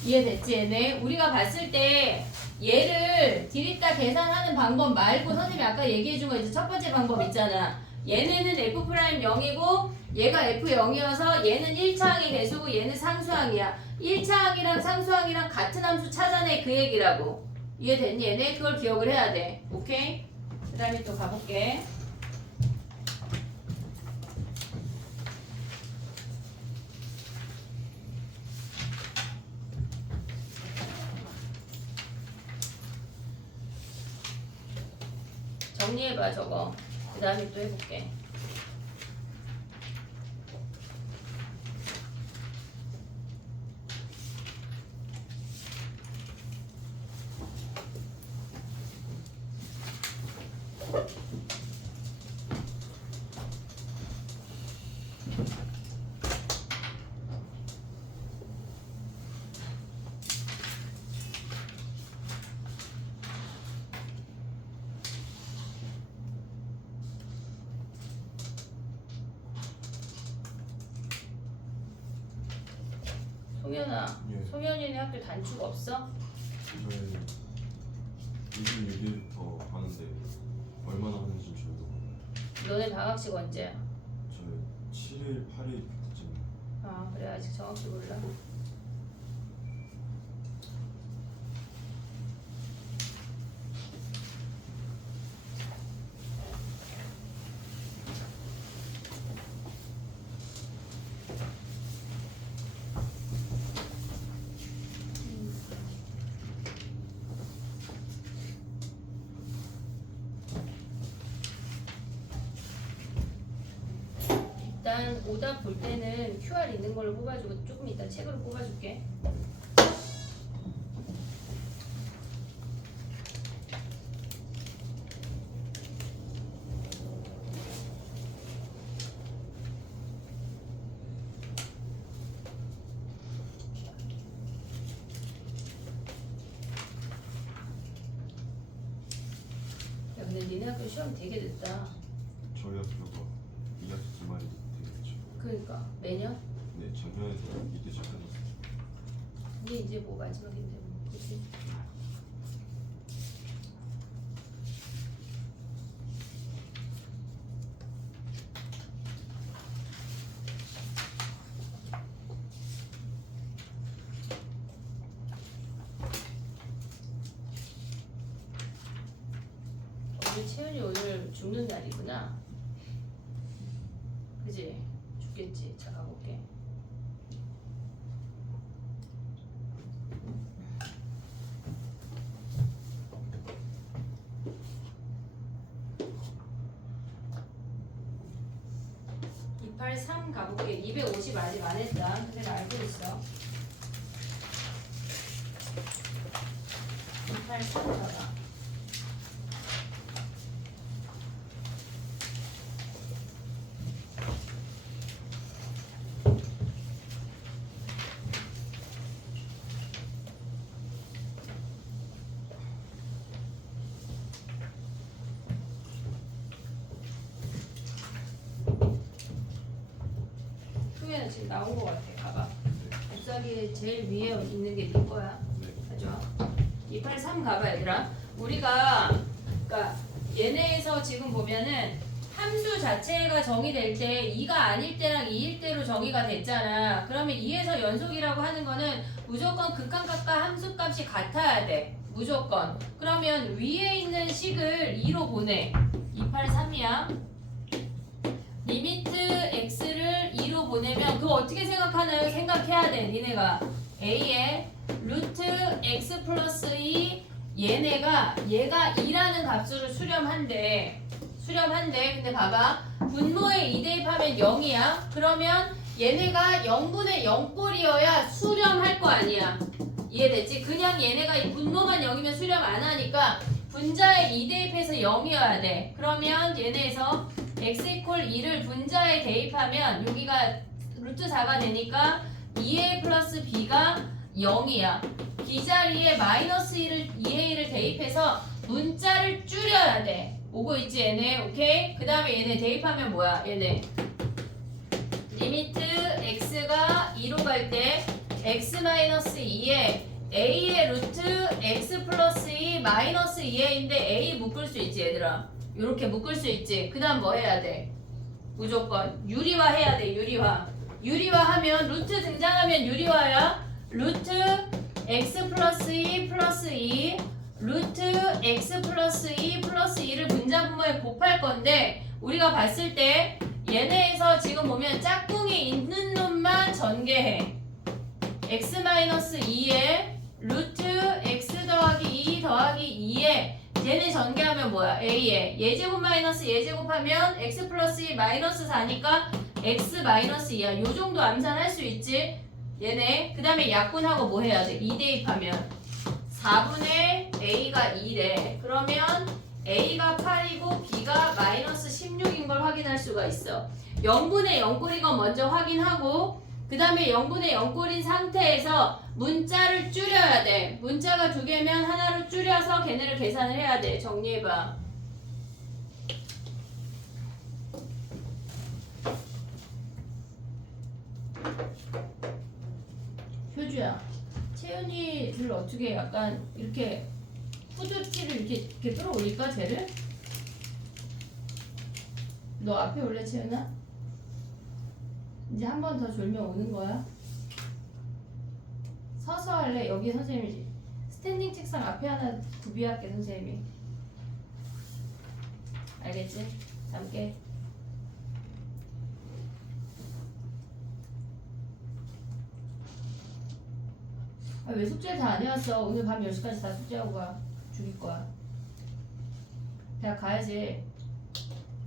이해됐지 얘네? 우리가 봤을 때 얘를 디귿다 계산하는 방법 말고 선생님이 아까 얘기해준 거 이제 첫 번째 방법 있잖아. 얘네는 f'0이고 얘가 f0이어서 얘는 1차항의 개수고 얘는 상수항이야. 1차항이랑 상수항이랑 같은 함수 찾아내 그 얘기라고. 이해됐니 얘네? 그걸 기억을 해야 돼. 오케이? 그 다음에 또 가볼게. 정리해봐 저거. 그 다음에 또 해볼게. 송현아, 예. 송현이네 학교 단축 없어? 저희 26일부터 하는데 얼마나 하는지 저희도 몰라요. 너네 방학식 언제야? 저희 7일, 8일 그때쯤. 아 그래 아직 정확히 몰라. 일단 오답 볼 때는 QR 있는 걸로 뽑아주고 조금 이따 책으로 뽑아줄게. 야 근데 니네 학교 시험 되게 됐다. 저희 학교가 2학기 기말이 되겠죠. 그러니까 매년? 네, 작년에도 이때 시작해놨어요. 이게 이제 뭐 마지막인데 뭐 그치? 우리 채연이 오늘 죽는 날이구나. 그지? 죽겠지. 자 가볼게. (283) 가볼게. 250 아직 안 했다. 근데 알고 있어. 283 가봐. 후에는 지금 나온 것 같아. 봐봐. 잎사귀 제일 위에 있는 게 네 거야. 네. 맞아. 283 가봐 얘들아. 우리가 그러니까 얘네에서 지금 보면은 함수 자체가 정의될 때 2가 아닐 때랑 2일 때로 정의가 됐잖아. 그러면 2에서 연속이라고 하는 거는 무조건 극한값과 함수값이 같아야 돼. 무조건. 그러면 위에 있는 식을 2로 보내. 283이야. 리미트 x를 2로 보내면 그거 어떻게 생각하나요? 생각해야 돼. 니네가 a에 루트 x 플러스 2 얘가 2라는 값으로 수렴한대. 근데 봐봐. 분모에 2 대입하면 0이야. 그러면 얘네가 0분의 0꼴이어야 수렴할 거 아니야. 이해됐지? 그냥 얘네가 이 분모만 0이면 수렴 안 하니까 분자에 2 대입해서 0이어야 돼. 그러면 얘네에서 x 이퀄 2를 분자에 대입하면 여기가 루트 4가 되니까 2a 플러스 b가 0이야. b 자리에 마이너스 2a를 대입해서 문자를 줄여야 돼. 오고 있지 얘네. 오케이? 그 다음에 얘네 대입하면 뭐야? 얘네 리미트 x가 2로 갈 때 x 마이너스 2에 a의 루트 x 플러스 2 마이너스 2a인데 a 묶을 수 있지 얘들아. 요렇게 묶을 수 있지. 그 다음 뭐 해야 돼? 무조건 유리화 해야 돼. 유리화 하면 루트 등장하면 유리화야. 루트 x 플러스 2 플러스 2 루트 x 플러스 2 플러스 2를 분자분모에 곱할 건데 우리가 봤을 때 얘네에서 지금 보면 짝꿍이 있는 놈만 전개해. x 마이너스 2에 루트 x 더하기 2 더하기 2에 얘네 전개하면 뭐야? a에 예제곱 마이너스 예제곱 하면 x 플러스 2 마이너스 4니까 x 마이너스 2야. 요 정도 암산할 수 있지? 얘네 그 다음에 약분하고 뭐 해야 돼? 2 대입하면 4분의 a가 2래. 그러면 a가 8이고 b가 마이너스 16인 걸 확인할 수가 있어. 0분의 0꼴인 건 먼저 확인하고 그 다음에 0분의 0꼴인 상태에서 문자를 줄여야 돼. 문자가 2개면 하나로 줄여서 걔네를 계산을 해야 돼. 정리해봐. 효주야, 채연이를 어떻게 약간 이렇게 후드티를 이렇게 끌어올릴까 쟤를? 너 앞에 올래 채연아? 이제 한 번 더 졸면 오는 거야. 서서 할래? 여기 선생님이 스탠딩 책상 앞에 하나 구비할게 선생님이. 알겠지? 잠게. 아, 왜 숙제 다 안 해왔어? 오늘 밤 10시까지 다 숙제하고 가. 죽일 거야. 대학 가야지.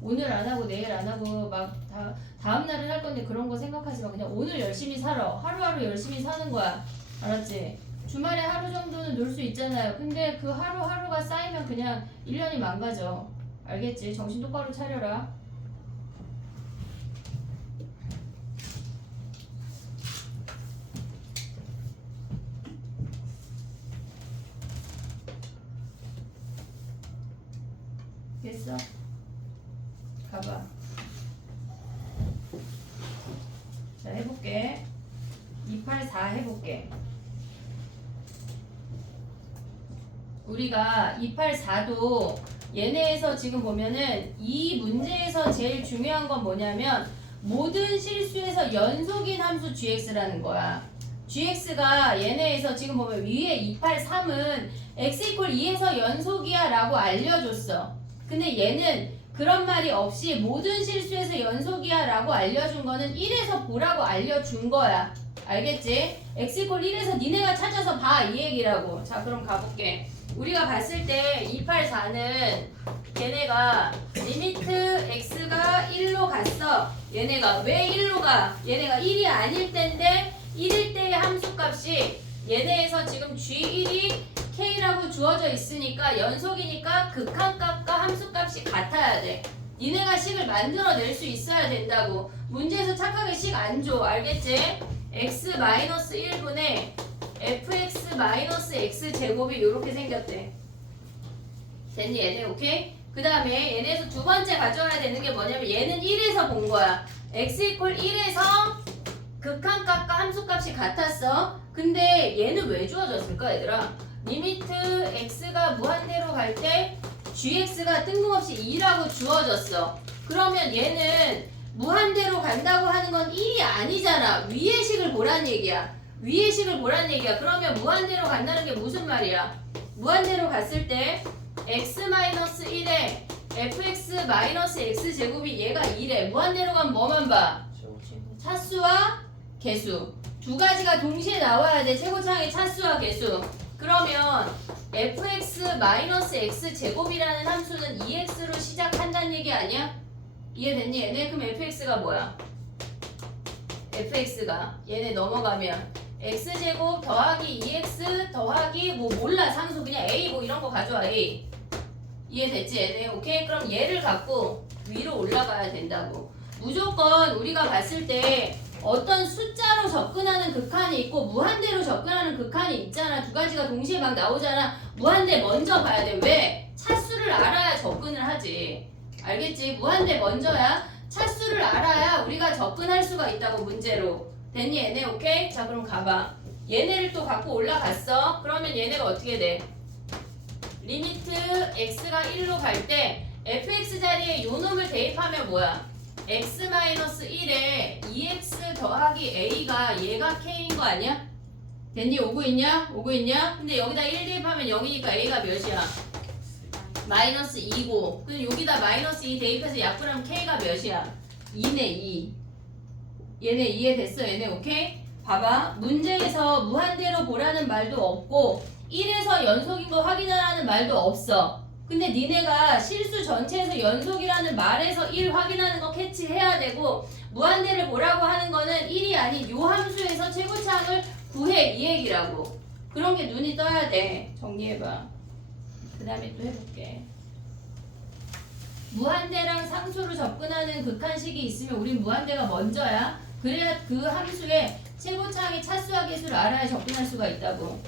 오늘 안 하고 내일 안 하고 막 다음 날은 할 건데 그런 거 생각하지 마. 그냥 오늘 열심히 살아. 하루하루 열심히 사는 거야. 알았지? 주말에 하루 정도는 놀 수 있잖아요. 근데 그 하루하루가 쌓이면 그냥 1년이 망가져. 알겠지? 정신 똑바로 차려라. 됐어? 가봐. 자, 해볼게. 284 해볼게. 우리가 284도 얘네에서 지금 보면은 이 문제에서 제일 중요한 건 뭐냐면 모든 실수에서 연속인 함수 gx라는 거야. gx가 얘네에서 지금 보면 위에 283은 x 이퀄 2에서 연속이야 라고 알려줬어. 근데 얘는 그런 말이 없이 모든 실수에서 연속이야 라고 알려준 거는 1에서 보라고 알려준 거야. 알겠지? x 이퀄 1에서 니네가 찾아서 봐 이 얘기라고. 자 그럼 가볼게. 우리가 봤을 때 284는 얘네가 리미트 x가 1로 갔어. 얘네가 왜 1로 가? 얘네가 1이 아닐 때인데 1일 때의 함수값이 얘네에서 지금 g1이 k라고 주어져 있으니까 연속이니까 극한값과 함수값이 같아야 돼. 니네가 식을 만들어낼 수 있어야 된다고. 문제에서 착하게 식 안 줘. 알겠지? x-1분의 fx-x 제곱이 이렇게 생겼대. 됐니 얘네? 오케이? 그 다음에 얘네에서 두 번째 가져와야 되는 게 뭐냐면 얘는 1에서 본 거야. x 이퀄 1에서 극한값과 함수값이 같았어. 근데 얘는 왜 주어졌을까 얘들아? 리미트 x가 무한대로 갈 때 gx가 뜬금없이 2라고 주어졌어. 그러면 얘는 무한대로 간다고 하는 건 1이 아니잖아. 위의 식을 보란 얘기야. 위의 식을 보란 얘기야. 그러면 무한대로 간다는 게 무슨 말이야? 무한대로 갔을 때 x-1에 fx-x 제곱이 얘가 2래. 무한대로 가면 뭐만 봐? 차수와 개수. 두 가지가 동시에 나와야 돼. 최고차항의 차수와 개수. 그러면 fx-x 제곱이라는 함수는 2x로 시작한다는 얘기 아니야? 이해됐니 얘네? 그럼 fx가 뭐야? fx가 얘네 넘어가면 x제곱 더하기 2x 더하기 뭐 몰라 상수 그냥 a 뭐 이런 거 가져와 a. 이해됐지 얘네? 오케이? 그럼 얘를 갖고 위로 올라가야 된다고. 무조건 우리가 봤을 때 어떤 숫자로 접근하는 극한이 있고 무한대로 접근하는 극한이 있잖아. 두 가지가 동시에 막 나오잖아. 무한대 먼저 봐야 돼. 왜? 차수를 알아야 접근을 하지. 알겠지? 무한대 먼저야. 차수를 알아야 우리가 접근할 수가 있다고 문제로. 됐니 얘네? 오케이? 자 그럼 가봐. 얘네를 또 갖고 올라갔어. 그러면 얘네가 어떻게 돼? 리미트 x가 1로 갈 때 fx 자리에 요 놈을 대입하면 뭐야? x-1에 2x 더하기 a가 얘가 k인 거 아니야? 됐니? 오고 있냐? 오고 있냐? 근데 여기다 1 대입하면 0이니까 a가 몇이야? 마이너스 2고 그럼 여기다 마이너스 2 대입해서 약분하면 k가 몇이야? 2네 2. 얘네 이해됐어? 얘네 오케이? 봐봐. 문제에서 무한대로 보라는 말도 없고 1에서 연속인 거 확인하라는 말도 없어. 근데 니네가 실수 전체에서 연속이라는 말에서 1 확인하는 거 캐치해야 되고 무한대를 보라고 하는 거는 1이 아닌 요 함수에서 최고차항을 구해 이 얘기라고. 그런 게 눈이 떠야 돼. 정리해봐. 그 다음에 또 해볼게. 무한대랑 상수로 접근하는 극한식이 있으면 우린 무한대가 먼저야. 그래야 그 함수의 최고차항의 차수와 개수를 알아야 접근할 수가 있다고.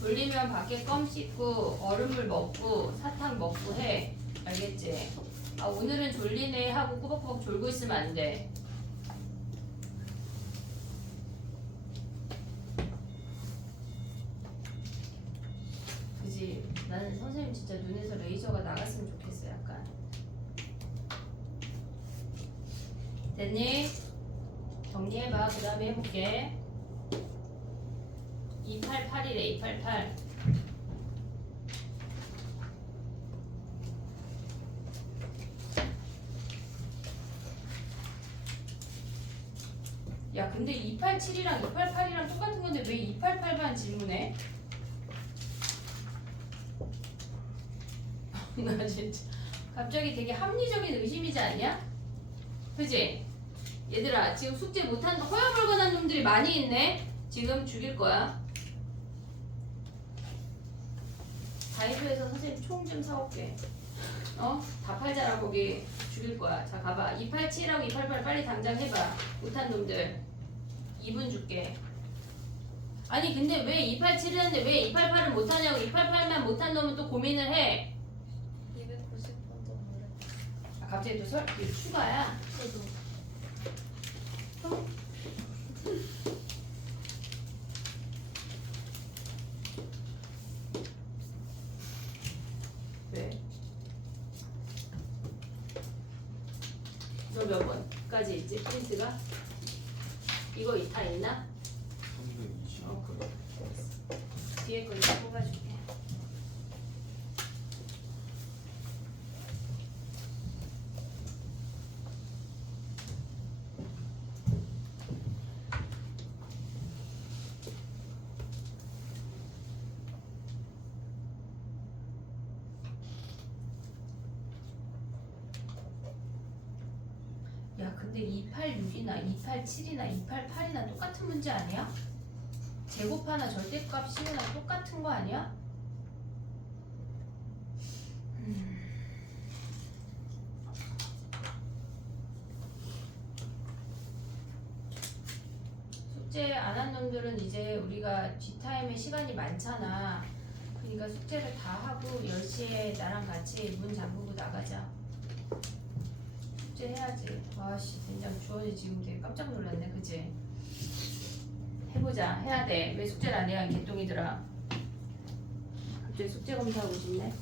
졸리면 밖에 껌 씻고 얼음물 먹고 사탕 먹고 해. 알겠지? 아 오늘은 졸리네 하고 꾸벅꾸벅 졸고 있으면 안 돼. 그지? 나는 선생님 진짜 눈에서 레이저가 나갔으면 좋겠어 약간. 됐니? 정리해봐. 그 다음에 해볼게. 288이래 288. 야 근데 287이랑 288이랑 똑같은 건데 왜 288만 질문해? 나 진짜 갑자기 되게 합리적인 의심이지 않냐? 그지? 얘들아 지금 숙제 못한 허여멀건한 놈들이 많이 있네? 지금 죽일 거야. 다이소에서 선생님 총 좀 사올게. 어? 다 팔자라 거기 죽일 거야. 자 가봐. 287하고 288 빨리 당장 해봐. 못한 놈들 2분 줄게. 아니 근데 왜 287을 했는데 왜 288을 못하냐고. 288만 못한 놈은 또 고민을 해. 290번 더 노래. 아, 갑자기 또 이게 추가야. 저도. 왜? 너 몇 번까지 있지? 프린트가? 이거 다 있나? 320건. 뒤에 거 이제 뽑아줄게. 야 근데 286이나 287이나 288이나 똑같은 문제 아니야? 제곱하나 절대값 씌우나 똑같은 거 아니야? 숙제 안 한 놈들은 이제 우리가 뒷타임에 시간이 많잖아. 그러니까 숙제를 다 하고 10시에 나랑 같이 문 잠그고 나가자. 숙제 해야지. 아씨 된장 주원이 지금 되게 깜짝 놀랐네. 그치? 해보자. 해야 돼. 왜 숙제를 안 해야 개똥이들아. 갑자기 숙제 검사하고 싶네.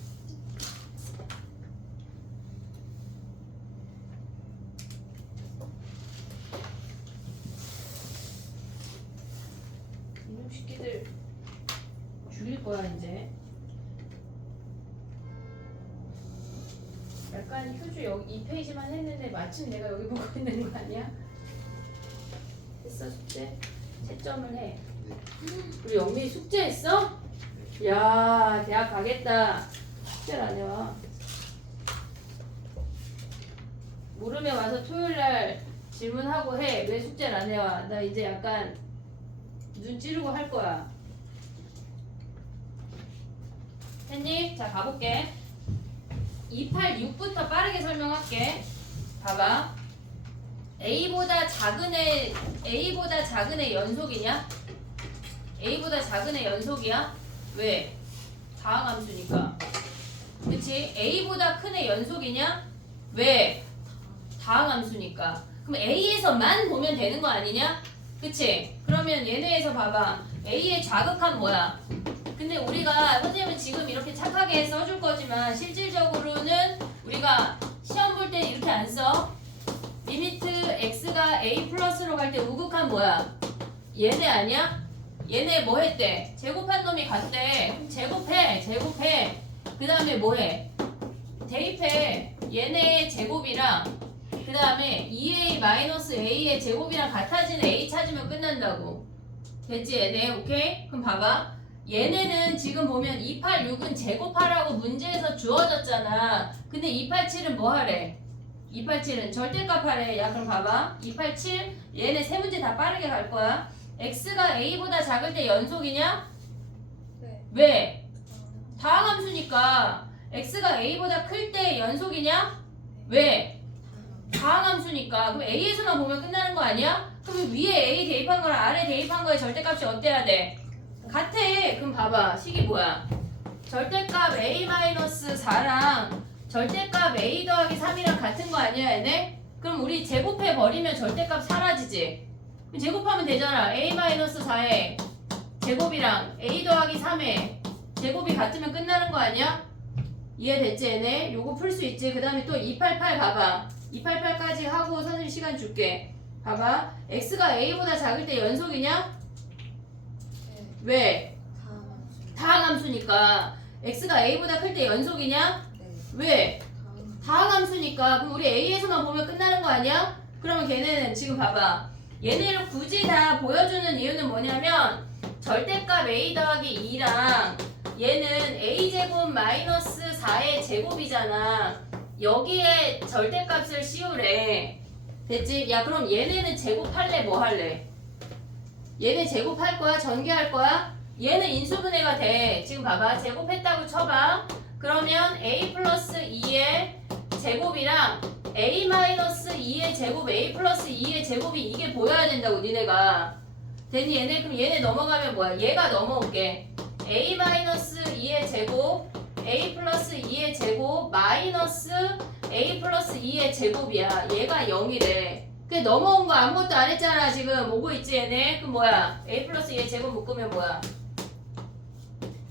이놈 새끼들 죽일 거야 이제. 약간 효주 여기 2페이지만 했는데 마침 내가 여기 보고 있는 거 아니야? 했어 숙제? 채점을 해. 우리 영미 숙제했어? 야 대학 가겠다. 숙제를 안 해와. 모르면 와서 토요일날 질문하고 해. 왜 숙제를 안 해와? 나 이제 약간 눈 찌르고 할 거야. 했니? 자 가볼게. 286부터 빠르게 설명할게. 봐봐. A보다 작은 애 연속이냐? A보다 작은 애 연속이야? 왜? 다항함수니까. 그치? A보다 큰 애 연속이냐? 왜? 다항함수니까. 그럼 A에서만 보면 되는 거 아니냐? 그치? 그러면 얘네에서 봐봐. A의 좌극한 뭐야? 근데 우리가 선생님은 지금 이렇게 착하게 써줄 거지만 실질적으로는 우리가 시험 볼 때 이렇게 안 써. 리미트 x가 a 플러스로 갈 때 우극한 뭐야? 얘네 아니야? 얘네 뭐 했대? 제곱한 놈이 갔대. 그럼 제곱해. 그 다음에 뭐 해? 대입해. 얘네의 제곱이랑 그 다음에 2a-a의 제곱이랑 같아지는 a 찾으면 끝난다고. 됐지 얘네? 오케이? 그럼 봐봐. 얘네는 지금 보면 286은 제곱하라고 문제에서 주어졌잖아. 근데 287은 뭐 하래? 287은 절대값 하래. 야 그럼 봐봐. 287 얘네 세 문제 다 빠르게 갈 거야. x가 a보다 작을 때 연속이냐? 네. 왜? 다항함수니까. x가 a보다 클 때 연속이냐? 왜? 다항함수니까. 그럼 a에서만 보면 끝나는 거 아니야? 그럼 위에 a 대입한 거랑 아래 대입한 거의 절대값이 어때야 돼? 같아. 그럼 봐봐. 식이 뭐야? 절대값 a-4랑 절대값 a 더하기 3이랑 같은 거 아니야 얘네? 그럼 우리 제곱해 버리면 절대값 사라지지. 그럼 제곱하면 되잖아. a-4에 제곱이랑 a 더하기 3에 제곱이 같으면 끝나는 거 아니야? 이해됐지 얘네? 요거 풀 수 있지. 그 다음에 또 288 봐봐. 288까지 하고 선생님 시간 줄게. 봐봐. x가 a보다 작을 때 연속이냐? 네. 왜? 다항함수. 다항함수니까. x가 a보다 클 때 연속이냐? 네. 왜? 다항함수. 다항함수니까. 그럼 우리 a에서만 보면 끝나는 거 아니야? 그러면 걔네는 지금 봐봐. 얘네를 굳이 다 보여주는 이유는 뭐냐면 절대값 a 더하기 2랑 얘는 a제곱 마이너스 4의 제곱이잖아. 여기에 절대값을 씌우래. 됐지? 야 그럼 얘네는 제곱할래 뭐 할래? 얘네 제곱할 거야? 전개할 거야? 얘는 인수분해가 돼. 지금 봐봐. 제곱했다고 쳐봐. 그러면 a 플러스 2의 제곱이랑 a 마이너스 2의 제곱, a 플러스 2의 제곱이 이게 보여야 된다고 니네가. 됐니 얘네? 그럼 얘네 넘어가면 뭐야? 얘가 넘어올게. a 마이너스 2의 제곱, a 플러스 2의 제곱, 마이너스 a 플러스 2의 제곱이야. 얘가 0이래. 그 넘어온 거 아무것도 안 했잖아. 지금 오고 있지 얘네? 그럼 뭐야? a 플러스 2의 제곱 묶으면 뭐야?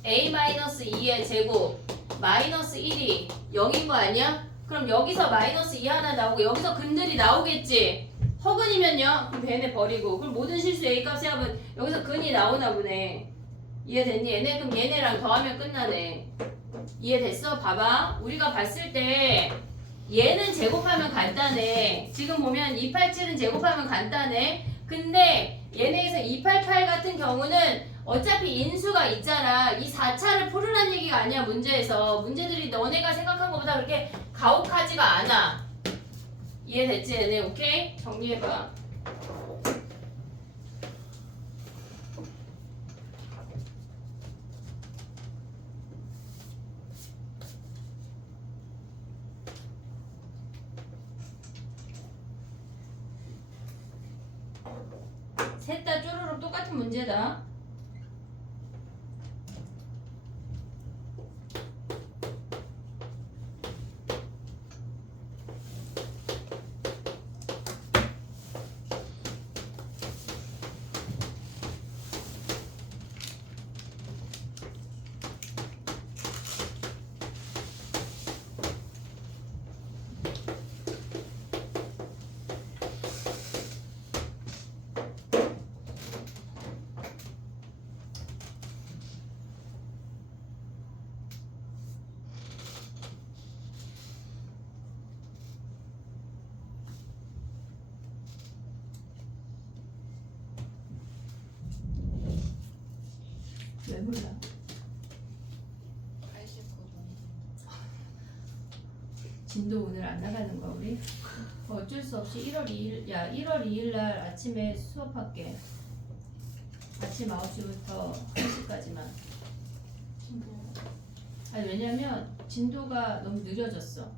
a 마이너스 2의 제곱 마이너스 1이 0인 거 아니야? 그럼 여기서 마이너스 2 하나 나오고 여기서 근들이 나오겠지? 허근이면요? 그럼 얘네 버리고. 그럼 모든 실수 a 값 세합은 여기서 근이 나오나 보네. 이해됐니? 얘네 그럼 얘네랑 더하면 끝나네. 이해됐어? 봐봐. 우리가 봤을 때 얘는 제곱하면 간단해. 지금 보면 287은 제곱하면 간단해. 근데 얘네에서 288 같은 경우는 어차피 인수가 있잖아. 이 4차를 풀으란 얘기가 아니야. 문제에서. 문제들이 너네가 생각한 것보다 그렇게 가혹하지가 않아. 이해됐지 얘네? 오케이? 정리해봐. 셋 다 쪼르륵 똑같은 문제다. 왜 몰라? 89번. 진도 오늘 안 나가는 거야 우리? 어쩔 수 없이 1월 2일 야 1월 2일 날 아침에 수업할게. 아침 9시부터 1시까지만. 아니 왜냐면 진도가 너무 느려졌어.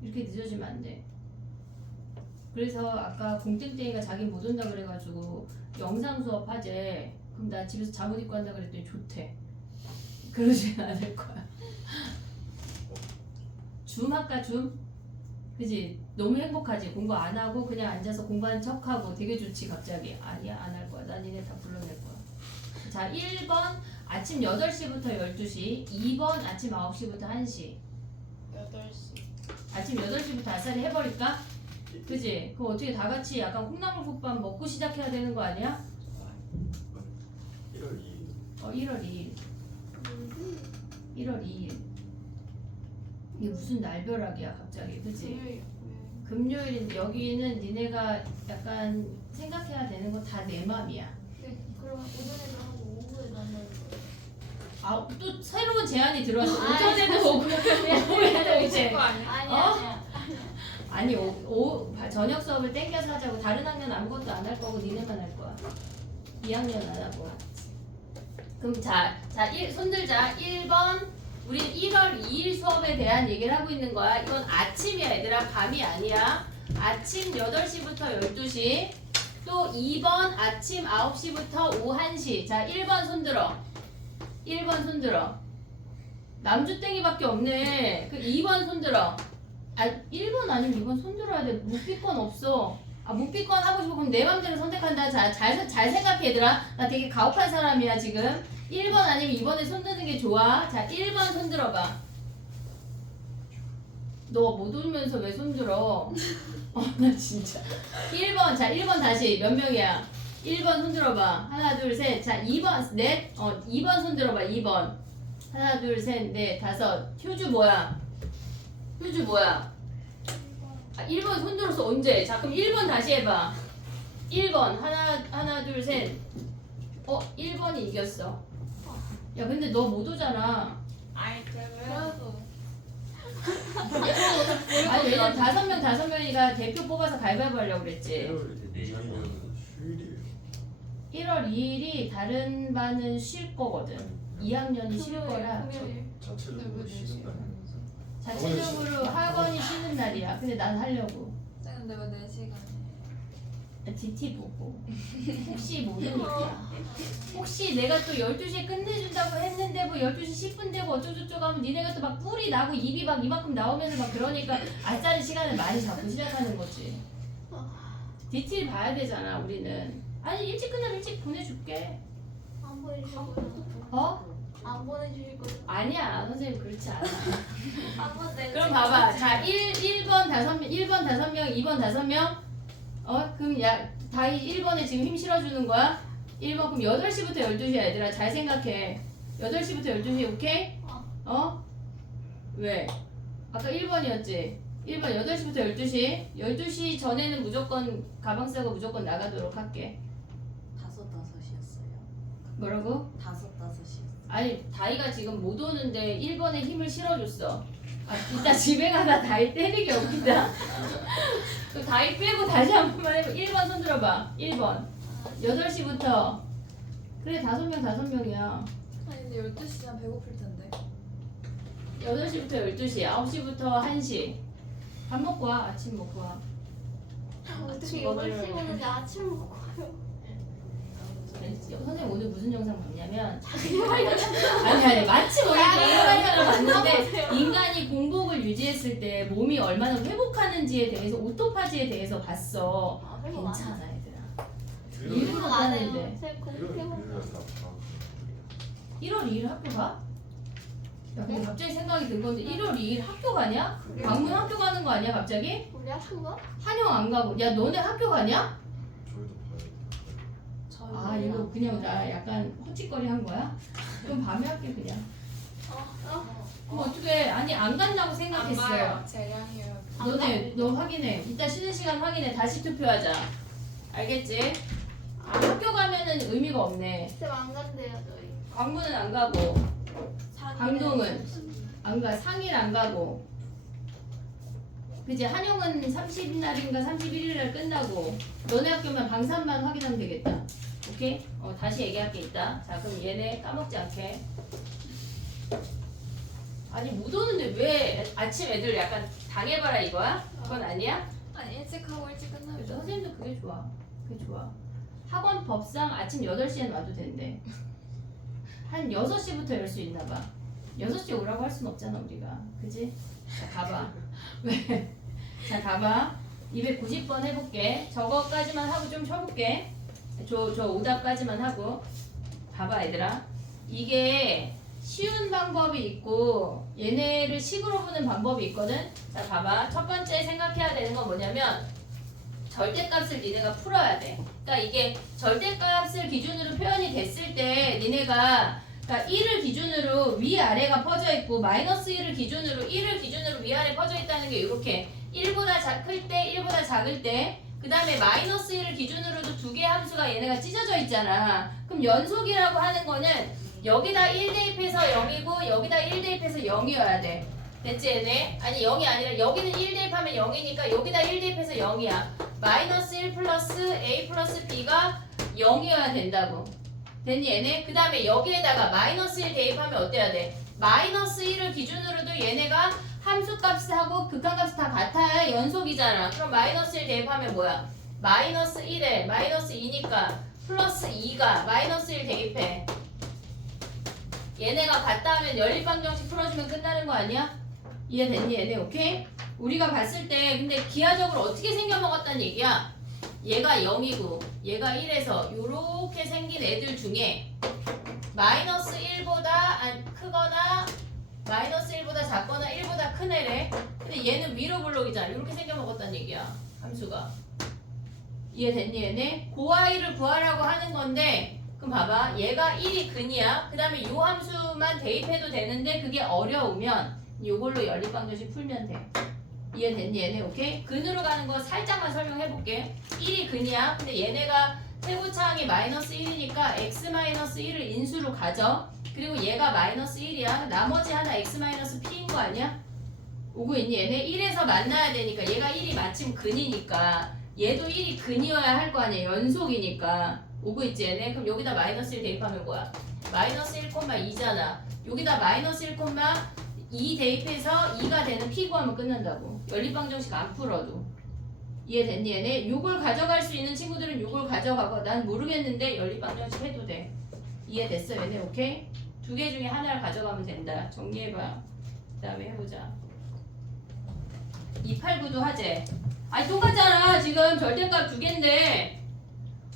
이렇게 늦어지면 안 돼. 그래서 아까 공땡땡이가 자기 못 온다 그래가지고 영상 수업 하재. 그럼 나 집에서 잠옷 입고 한다 그랬더니 좋대. 그러지 않을 거야. 줌 할까 줌? 그지? 너무 행복하지? 공부 안 하고 그냥 앉아서 공부하는 척하고 되게 좋지 갑자기. 아니야 안 할 거야. 난 니네 다 불러낼 거야. 자 1번 아침 8시부터 12시 2번 아침 9시부터 1시 8시. 아침 8시부터 아싸리 해버릴까? 그지? 그럼 어떻게 다 같이 약간 콩나물국밥 먹고 시작해야 되는 거 아니야? 1월 2일 1월 2일 1월 2일 이게 무슨 날벼락이야 갑자기 그지? 금요일인데 여기는 니네가 약간 생각해야 되는 거 다 내 맘이야. 네, 그러면 오전에도 하고 오후에도 한다는 거예요. 아 또 새로운 제안이 들어왔어. 오전에도 오고 오후에도 이제 아니야. 아니 저녁 수업을 땡겨서 하자고. 다른 학년 아무것도 안 할 거고 니네만 할 거야. 2학년 안 하고. 그럼 손 들자. 1번 우리 1월 2일 수업에 대한 얘기를 하고 있는 거야. 이건 아침이야 얘들아. 밤이 아니야. 아침 8시부터 12시 또 2번 아침 9시부터 오후 1시. 자 1번 손 들어. 1번 손 들어. 남주땡이밖에 없네. 그 2번 손 들어. 아 1번 아니면 2번 손 들어야 돼. 묵비권 없어. 아 묵비권 하고 싶으면 내 맘대로 선택한다. 잘 생각해 얘들아. 나 되게 가혹한 사람이야 지금. 1번 아니면 2번에 손 드는 게 좋아. 자 1번 손 들어봐. 너 못 울면서 왜 손 들어? 나 진짜. 1번 자 1번 다시 몇 명이야? 1번 손 들어봐. 하나 둘 셋. 자 2번 넷. 2번 손 들어봐. 2번. 하나 둘 셋 넷 다섯. 휴주 뭐야? 휴주 뭐야? 아 1번 손 들었어 언제? 자 그럼 1번 다시 해봐. 1번 하나 둘 셋. 1번이 이겼어. 야 근데 너 못 오잖아. 아이 그래도 아니 왜냐면 5명이가 대표 뽑아서 가위바위보 하려고 그랬지. 1월 2일은 휴일이에요 1월 2일이 다른 반은 쉴 거거든. 2학년이 쉴 거라 자체적으로 쉬는 날이면서 자체적으로 학원이 쉬는 날이야. 근데 난 하려고. 근데 왜 4시간이에요? DT 보고 혹시 모르니까. 혹시 내가 또 12시에 끝내준다고 했는데 뭐 12시 10분 되고 어쩌고저쩌고 하면 니네가 또 막 뿔이 나고 입이 막 이만큼 나오면서 막 그러니까 아싸리 시간을 많이 잡고 시작하는 거지. DT를 봐야 되잖아 우리는. 아니 일찍 끝나면 일찍 보내줄게. 안 보내주실 거예요? 안 보내주실 거예요? 아니야 선생님 그렇지 않아. 한번 내. 그럼 봐봐. 자 1번 5명 2번 5명. 그럼 다이 1번에 지금 힘 실어주는 거야? 1번 그럼 8시부터 12시야 얘들아. 잘 생각해. 8시부터 12시 오케이? 왜? 아까 1번이었지? 1번 8시부터 12시 12시 전에는 무조건 가방 싸고 무조건 나가도록 할게. 5:00이었어요. 뭐라고? 5:00이었어요. 아니 다이가 지금 못 오는데 1번에 힘을 실어줬어. 이따 집에 가다 다이 때리기 웃기다. 또 다이 빼고 다시 한 번만 해봐. 1번 손 들어봐. 1번 8시부터 그래 5명이야. 아니 근데 12시면 배고플 텐데. 8시부터 12시 9시부터 1시 밥 먹고 와. 아침 먹고 와. 어떻게 이걸 씹었는데 아침 먹고 가요? 선생님 오늘 무슨 영상 봤냐면 아니 마침 오늘 개인활동을 봤는데 인간이 공복을 유지했을 때 몸이 얼마나 회복하는지에 대해서 오토파지에 대해서 봤어. 아, 회복 안 괜찮아 얘들아. 일요일 일요일 회복 안 해요. 하는데. 제 공부 회복. 일요일에서 다 1월 2일 학교 가? 야 근데 갑자기 생각이 든 건데 1월 2일 학교 가냐? 방문 학교 가는 거 아니야 갑자기? 우리 학교 가? 한영 안 가고 야 너네 학교 가냐? 저희도 봐야 돼. 아 이거 그냥 나 약간 헛짓거리 한 거야? 그럼 밤에 할게 그냥. 그럼 어떻게 아니 안 간다고 생각했어요. 재량이요. 너네 너 확인해. 이따 쉬는 시간 확인해. 다시 투표하자. 알겠지? 아, 학교 가면은 의미가 없네. 쌤안 간대요 저희. 광부는 안 가고 강동은 안 가. 상일 안 가고. 그지? 한영은 30날인가 31일날 끝나고 너네 학교면 방산만 확인하면 되겠다. 오케이? 다시 얘기할 게 있다. 자 그럼 얘네 까먹지 않게. 아니 못 오는데 왜 아침 애들 약간 당해봐라 이거야? 그건 아니야? 아니 일찍 하고 일찍 끝나면 그래서 선생님도 그게 좋아. 그게 좋아. 학원 법상 아침 8시엔 와도 된대. 한 6시부터 열 수 있나 봐. 6시에 오라고 할 순 없잖아 우리가. 그지? 자 가봐. 왜? 자 가봐. 290번 해볼게. 저거까지만 하고 좀 쉬어볼게. 저 오답까지만 하고. 봐봐 얘들아. 이게 쉬운 방법이 있고 얘네를 식으로 보는 방법이 있거든. 자 봐봐. 첫 번째 생각해야 되는 건 뭐냐면 절대값을 니네가 풀어야 돼. 그러니까 이게 절대값을 기준으로 표현이 됐을 때 니네가 그러니까 1을 기준으로 위아래가 퍼져 있고 마이너스 1을 기준으로 위아래 퍼져 있다는 게 이렇게 1보다 클 때, 1보다 작을 때 그 다음에 마이너스 1을 기준으로도 두 개의 함수가 얘네가 찢어져 있잖아. 그럼 연속이라고 하는 거는 여기다 1 대입해서 0이고 여기다 1 대입해서 0이어야 돼. 됐지 얘네? 아니 0이 아니라 여기는 1 대입하면 0이니까 여기다 1 대입해서 0이야. 마이너스 1 플러스 A 플러스 B가 0이어야 된다고. 됐니 얘네? 그 다음에 여기에다가 마이너스 1 대입하면 어때야 돼? 마이너스 1을 기준으로도 얘네가 함수값하고 극한값이 다 같아야 연속이잖아. 그럼 마이너스 1 대입하면 뭐야? 마이너스 1에 마이너스 2니까 플러스 2가 마이너스 1 대입해. 얘네가 같다 하면 연립방정식 풀어주면 끝나는 거 아니야? 이해됐니 얘네? 오케이? 우리가 봤을 때 근데 기하적으로 어떻게 생겨먹었다는 얘기야? 얘가 0이고 얘가 1에서 요렇게 생긴 애들 중에 마이너스 1보다 크거나 마이너스 1보다 작거나 1보다 큰 애래. 근데 얘는 위로 블록이잖아. 이렇게 생겨먹었다는 얘기야. 함수가. 이해됐니 얘네? 그 아이를 구하라고 하는 건데 그럼 봐봐. 얘가 1이 근이야. 그 다음에 요 함수만 대입해도 되는데 그게 어려우면 요걸로 연립방정식 풀면 돼. 이해됐니 얘네? 오케이? 근으로 가는 거 살짝만 설명해볼게. 1이 근이야. 근데 얘네가 최고차항이 마이너스 1이니까 x 마이너스 1을 인수로 가져. 그리고 얘가 마이너스 1이야. 나머지 하나 x 마이너스 p인 거 아니야? 오고 있니 얘네? 1에서 만나야 되니까 얘가 1이 마침 근이니까 얘도 1이 근이어야 할 거 아니야. 연속이니까. 오고 있지 얘네? 그럼 여기다 마이너스 1 대입하면 뭐야? 마이너스 1,2잖아. 여기다 마이너스 1,2 대입해서 2가 되는 p 구하면 끝난다고. 연립방정식 안 풀어도. 이해됐니 얘네? 요걸 가져갈 수 있는 친구들은 요걸 가져가고 난 모르겠는데 연립방정식 해도 돼. 이해됐어 얘네? 오케이? 두 개 중에 하나를 가져가면 된다. 정리해봐. 그 다음에 해보자. 289도 하재. 아니 똑같잖아. 지금 절대값 두 개인데.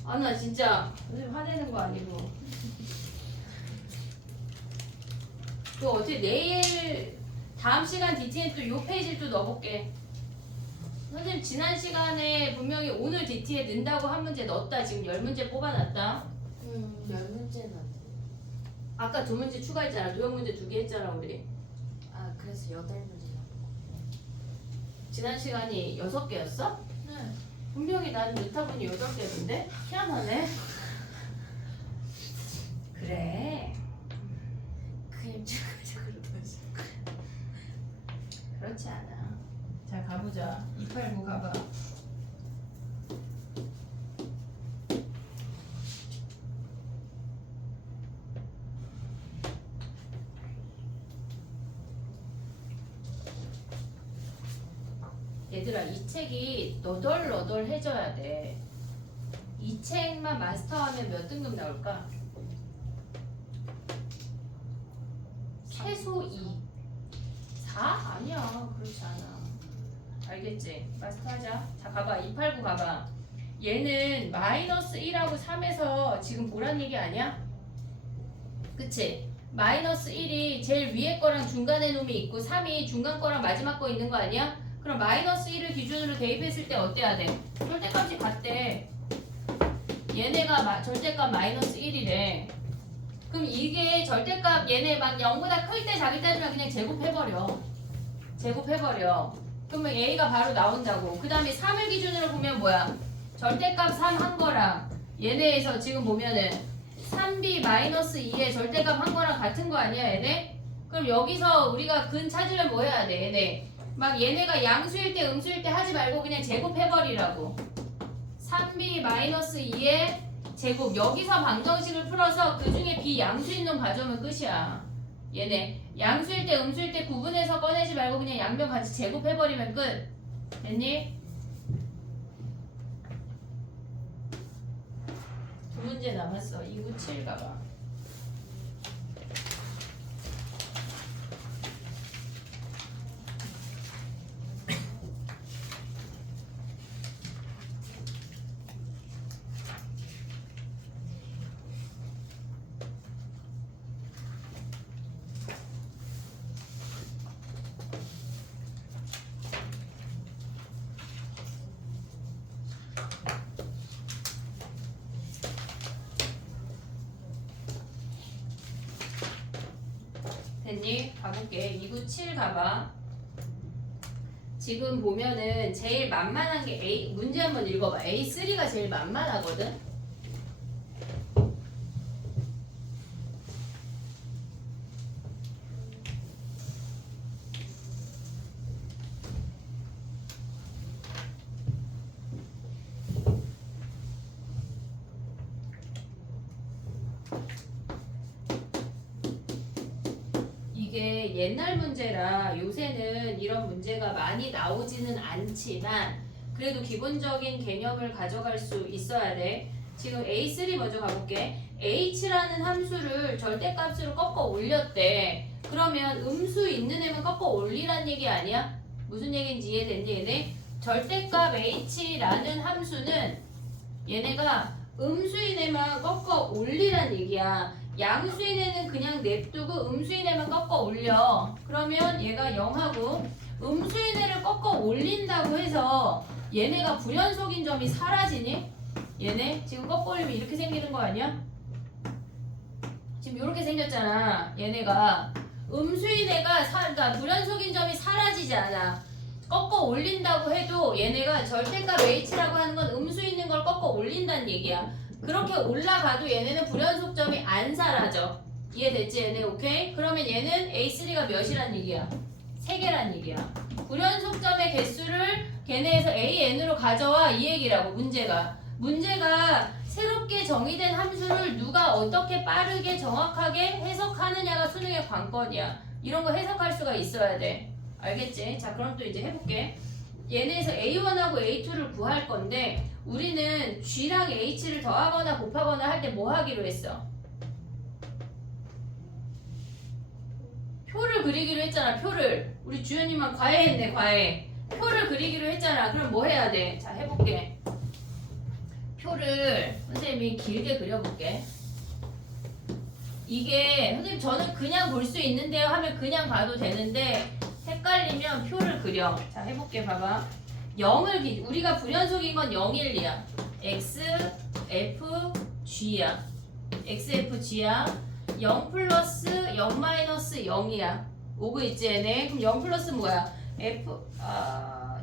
아 나 진짜 선생님 화내는 거 아니고. 또 어떻게 내일 다음 시간 DTN 또 요 페이지를 또 넣어볼게. 선생님 지난 시간에 분명히 오늘 DT에 넣는다고 한 문제 넣었다. 지금 10문제 뽑아놨다. 10문제는 안 돼. 아까 2문제 추가했잖아. 노형 문제 2개 했잖아 우리. 아 그래서 8문제 지난 시간이 6개였어? 네. 분명히 난 루타분이 8개였는데? 희한하네. 그래. 그냥 추가적으로 다시. 그렇지 않아. 자 가보자. 289 가봐. 얘들아 이 책이 너덜너덜해져야 돼. 이 책만 마스터하면 몇 등급 나올까? 최소 2. 4? 아니야. 그렇지 않아. 알겠지? 마스터하자. 자 가봐. 289 가봐. 얘는 마이너스 1하고 3에서 지금 보란 얘기 아니야? 그치? 마이너스 1이 제일 위에 거랑 중간에 놈이 있고 3이 중간 거랑 마지막 거 있는 거 아니야? 그럼 마이너스 1을 기준으로 대입했을 때 어때야 돼? 절대값이 같대. 얘네가 절대값 마이너스 1이래. 그럼 이게 절대값 얘네 막 0보다 클 때 자기 따지면 그냥 제곱해버려. 제곱해버려. 그러면 A가 바로 나온다고. 그 다음에 3을 기준으로 보면 뭐야? 절대값 3 한 거랑 얘네에서 지금 보면은 3b-2의 절대값 한 거랑 같은 거 아니야 얘네? 그럼 여기서 우리가 근 찾으면 뭐 해야 돼 얘네? 막 얘네가 양수일 때 음수일 때 하지 말고 그냥 제곱해버리라고. 3b-2의 제곱. 여기서 방정식을 풀어서 그 중에 비양수인 놈 가져오면 끝이야. 얘네 양수일 때 음수일 때 구분해서 꺼내지 말고 그냥 양변 같이 제곱해버리면 끝. 됐니? 두 문제 남았어. 297 가봐. 됐니? 가볼게. 297 가봐. 지금 보면은 제일 만만한 게 A. 문제 한번 읽어봐. A3가 제일 만만하거든? 이게 옛날 문제라 요새는 이런 문제가 많이 나오지는 않지만 그래도 기본적인 개념을 가져갈 수 있어야 돼. 지금 A3 먼저 가볼게. H라는 함수를 절대값으로 꺾어 올렸대. 그러면 음수 있는 애만 꺾어 올리란 얘기 아니야? 무슨 얘기인지 이해됐니 얘네? 절대값 H라는 함수는 얘네가 음수인 애만 꺾어 올리란 얘기야. 양수인 애는 그냥 냅두고 음수인 애만 꺾어 올려. 그러면 얘가 0하고 음수인 애를 꺾어 올린다고 해서 얘네가 불연속인 점이 사라지니? 얘네 지금 꺾어 올리면 이렇게 생기는 거 아니야? 지금 이렇게 생겼잖아. 얘네가 음수인 애가 그러니까 불연속인 점이 사라지지 않아. 꺾어 올린다고 해도 얘네가 절대값 H라고 하는 건 음수 있는 걸 꺾어 올린다는 얘기야. 그렇게 올라가도 얘네는 불연속점이 안 사라져. 이해됐지 얘네? 오케이? 그러면 얘는 A3가 몇이란 얘기야? 3개란 얘기야. 불연속점의 개수를 걔네에서 AN으로 가져와 이 얘기라고. 문제가 새롭게 정의된 함수를 누가 어떻게 빠르게 정확하게 해석하느냐가 수능의 관건이야. 이런 거 해석할 수가 있어야 돼. 알겠지? 자 그럼 또 이제 해볼게. 얘네에서 A1하고 A2를 구할 건데 우리는 G랑 H를 더하거나 곱하거나 할 때 뭐 하기로 했어? 표를 그리기로 했잖아. 표를. 우리 주연님만 과외했네. 과외. 표를 그리기로 했잖아. 그럼 뭐 해야 돼? 자 해볼게. 표를 선생님이 길게 그려볼게. 이게 선생님 저는 그냥 볼 수 있는데요 하면 그냥 봐도 되는데 헷갈리면 표를 그려. 자 해볼게. 봐봐. 0을 우리가 불연속인 건 0, 1, 2야. X, F, G야. X, F, G야. 0 플러스 0 마이너스 0이야. 오고 있지 얘네. 그럼 0 플러스 뭐야? F,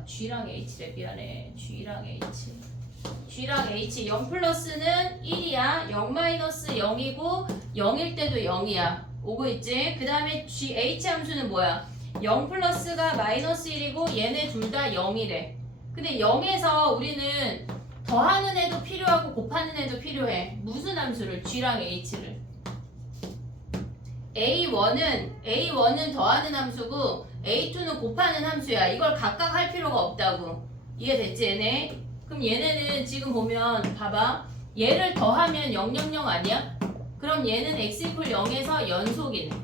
G랑 H래. 미안해. G랑 H 0 플러스는 1이야. 0 마이너스 0이고 0일 때도 0이야. 오고 있지? 그 다음에 H 함수는 뭐야? 0 플러스가 마이너스 1이고 얘네 둘 다 0이래. 근데 0에서 우리는 더하는 애도 필요하고 곱하는 애도 필요해. 무슨 함수를? G랑 H를. A1은 더하는 함수고 A2는 곱하는 함수야. 이걸 각각 할 필요가 없다고. 이해됐지 얘네? 그럼 얘네는 지금 보면 봐봐. 얘를 더하면 000 아니야? 그럼 얘는 x 이퀄 0에서 연속이네.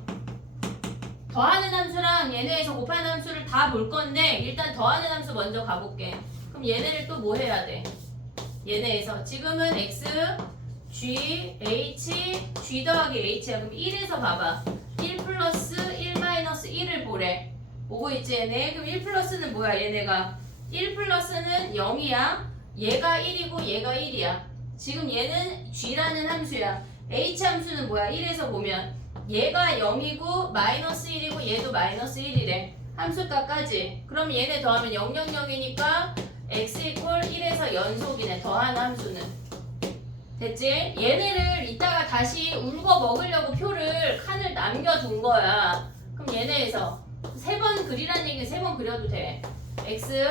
더하는 함수랑 얘네에서 곱하는 함수를 다 볼 건데 일단 더하는 함수 먼저 가볼게. 그럼 얘네를 또 뭐 해야 돼? 얘네에서 지금은 x, g, h, g 더하기 h야. 그럼 1에서 봐봐. 1 플러스 1 마이너스 1을 보래. 보고 있지 얘네? 그럼 1 플러스는 뭐야 얘네가? 1 플러스는 0이야. 얘가 1이고 얘가 1이야. 지금 얘는 g라는 함수야. h 함수는 뭐야? 1에서 보면 얘가 0이고 마이너스 1이고 얘도 마이너스 1이래. 함수값까지. 그럼 얘네 더하면 000이니까 x 이퀄 1에서 연속이네. 더하는 함수는. 됐지? 얘네를 이따가 다시 울고 먹으려고 표를 칸을 남겨둔 거야. 그럼 얘네에서 3번 그리란 얘기는 3번 그려도 돼. x,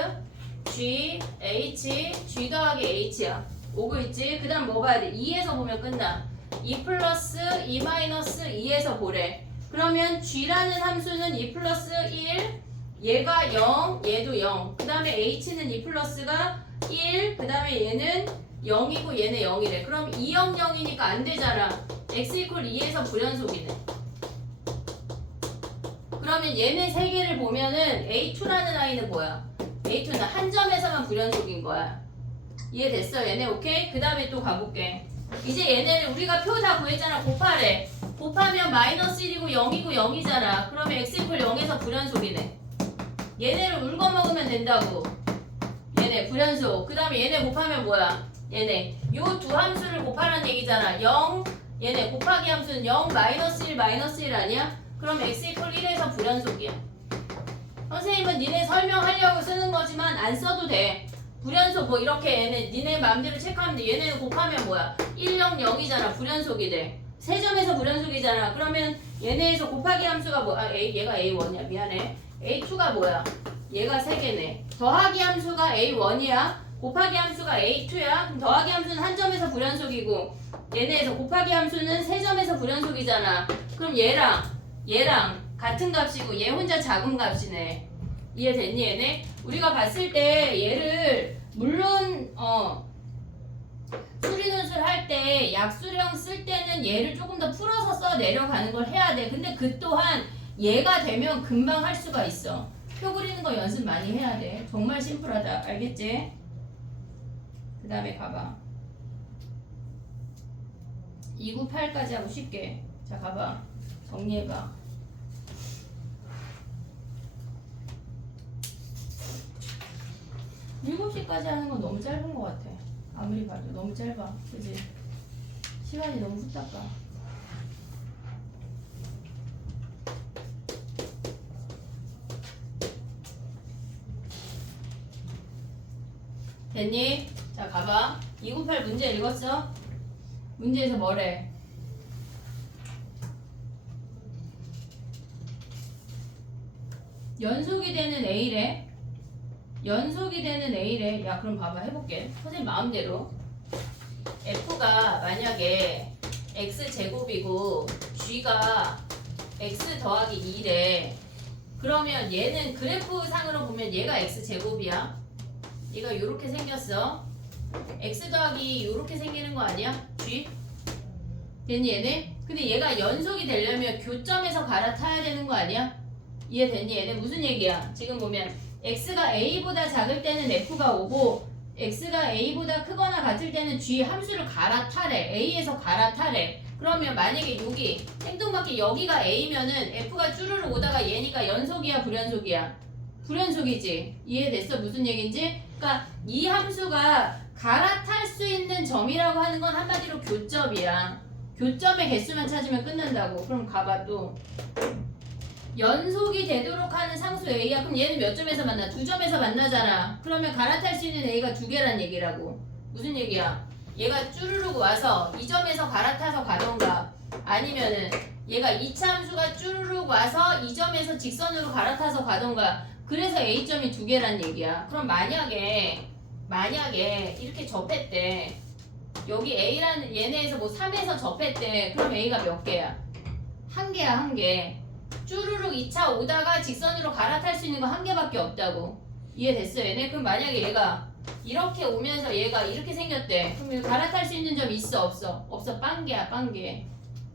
g, h, g 더하기 h야. 오고 있지? 그 다음 뭐 봐야 돼? 2에서 보면 끝나. 2 플러스 2 마이너스 2에서 보래. 그러면 g라는 함수는 2 플러스 1, 얘가 0, 얘도 0. 그 다음에 h는 2 플러스가 1, 그 다음에 얘는 0이고 얘는 0이래. 그럼 2, 0, 0이니까 안 되잖아. x 이퀄 2에서 불연속이네. 그러면 얘네 세 개를 보면은 A2라는 아이는 뭐야? A2는 한 점에서만 불연속인 거야. 이해됐어 얘네? 오케이? 그 다음에 또 가볼게. 이제 얘네를 우리가 표 다 구했잖아. 곱하래. 곱하면 마이너스 1이고 0이고 0이잖아. 그러면 x 이퀄 0에서 불연속이네. 얘네를 울고 먹으면 된다고. 얘네 불연속. 그 다음에 얘네 곱하면 뭐야? 얘네 요 두 함수를 곱하라는 얘기잖아. 0 얘네 곱하기 함수는 0 마이너스 1 마이너스 1 아니야? 그럼 x 이퀄 1에서 불연속이야. 선생님은 니네 설명하려고 쓰는 거지만 안 써도 돼. 불연속 뭐 이렇게 얘네 니네 마음대로 체크하면 돼. 얘네는 곱하면 뭐야? 1, 0, 0이잖아. 불연속이 돼. 세 점에서 불연속이잖아. 그러면 얘네에서 곱하기 함수가 뭐? 얘가 A1이야. 미안해. A2가 뭐야? 얘가 3개네. 더하기 함수가 A1이야. 곱하기 함수가 A2야. 그럼 더하기 함수는 한 점에서 불연속이고 얘네에서 곱하기 함수는 세 점에서 불연속이잖아. 그럼 얘랑 같은 값이고 얘 혼자 작은 값이네. 이해됐니 얘네? 우리가 봤을 때 얘를 물론 수리논술 할 때 약수령 쓸 때는 얘를 조금 더 풀어서 써 내려가는 걸 해야 돼. 근데 그 또한 얘가 되면 금방 할 수가 있어. 표 그리는 거 연습 많이 해야 돼. 정말 심플하다. 알겠지? 그 다음에 가봐. 2, 9, 8까지 하고 쉽게. 자 가봐. 정리해봐. 일곱 시까지 하는 건 너무 짧은 것 같아. 아무리 봐도 너무 짧아. 그지? 시간이 너무 후딱 가. 됐니? 자 가봐. 298 문제 읽었어? 문제에서 뭐래? 연속이 되는 A래. 연속이 되는 A래. 야 그럼 봐봐 해볼게. 선생님 마음대로. F가 만약에 X제곱이고 G가 X 더하기 2래. 그러면 얘는 그래프 상으로 보면 얘가 X제곱이야. 얘가 요렇게 생겼어. X 더하기 요렇게 생기는 거 아니야? G? 됐니 얘네? 근데 얘가 연속이 되려면 교점에서 갈아타야 되는 거 아니야? 이해됐니 얘네? 무슨 얘기야? 지금 보면 x가 a보다 작을 때는 f가 오고 x가 a보다 크거나 같을 때는 g 함수를 갈아타래. a에서 갈아타래. 그러면 만약에 여기 생뚱맞게 여기가 a면은 f가 쭈르르 오다가 얘니까 연속이야 불연속이야? 불연속이지. 이해됐어? 무슨 얘기인지? 그러니까 이 함수가 갈아탈 수 있는 점이라고 하는 건 한마디로 교점이야. 교점의 개수만 찾으면 끝난다고. 그럼 가봐 또. 연속이 되도록 하는 상수 A야. 그럼 얘는 몇 점에서 만나? 2점에서 만나잖아. 그러면 갈아탈 수 있는 A가 2개란 얘기라고. 무슨 얘기야? 얘가 쭈르륵 와서 2점에서 갈아타서 가던가 아니면은 얘가 2차 함수가 쭈르륵 와서 2점에서 직선으로 갈아타서 가던가. 그래서 A점이 2개란 얘기야. 그럼 만약에 이렇게 접했대. 여기 A라는 얘네에서 뭐 3에서 접했대. 그럼 A가 몇 개야? 한 개야, 한 개. 쭈루룩 2차 오다가 직선으로 갈아탈 수 있는 거 한 개밖에 없다고. 이해됐어요 얘네? 그럼 만약에 얘가 이렇게 오면서 얘가 이렇게 생겼대. 그럼 이거 갈아탈 수 있는 점 있어 없어? 없어. 빵개야 빵개.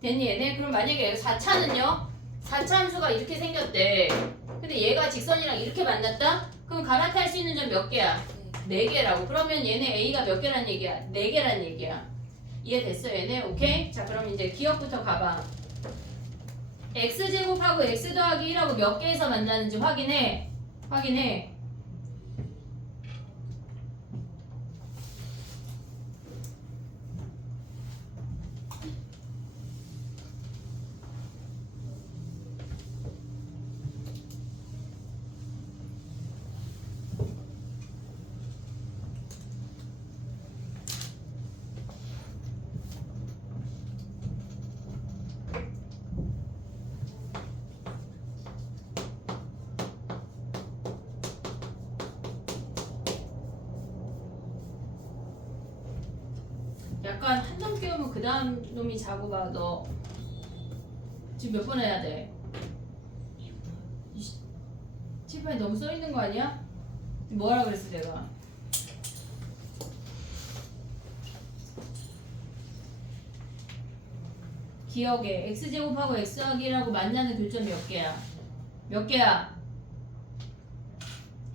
됐니 얘네? 그럼 만약에 얘가 4차는요? 4차 함수가 이렇게 생겼대. 근데 얘가 직선이랑 이렇게 만났다? 그럼 갈아탈 수 있는 점 몇 개야? 4개라고. 그러면 얘네 A가 몇 개란 얘기야? 4개란 얘기야. 이해됐어 얘네? 오케이? 자 그럼 이제 기억부터 가봐. x제곱하고 x 더하기 1하고 몇 개에서 만나는지 확인해. 확인해. 약간 한 놈 깨우면 그 다음 놈이 자고 봐. 너 지금 몇 번 해야 돼? 칠판에 너무 써있는 거 아니야? 뭐라 그랬어 내가? 기억에 x제곱하고 x하기라고 만나는 교점 몇 개야? 몇 개야?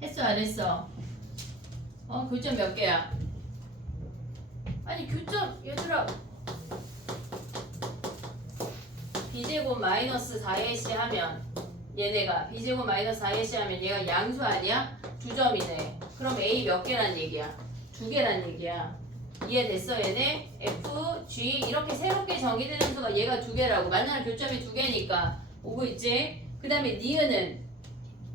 했어 안 했어? 교점 몇 개야? 아니 교점 얘들아 b제곱 마이너스 4ac 하면 얘네가 b제곱 마이너스 4ac 하면 얘가 양수 아니야? 두 점이네. 그럼 a 몇 개란 얘기야? 2개란 얘기야. 이해됐어 얘네? f, g 이렇게 새롭게 정의되는 수가 얘가 2개라고. 만나는 교점이 2개니까 오고 있지? 그 다음에 니은은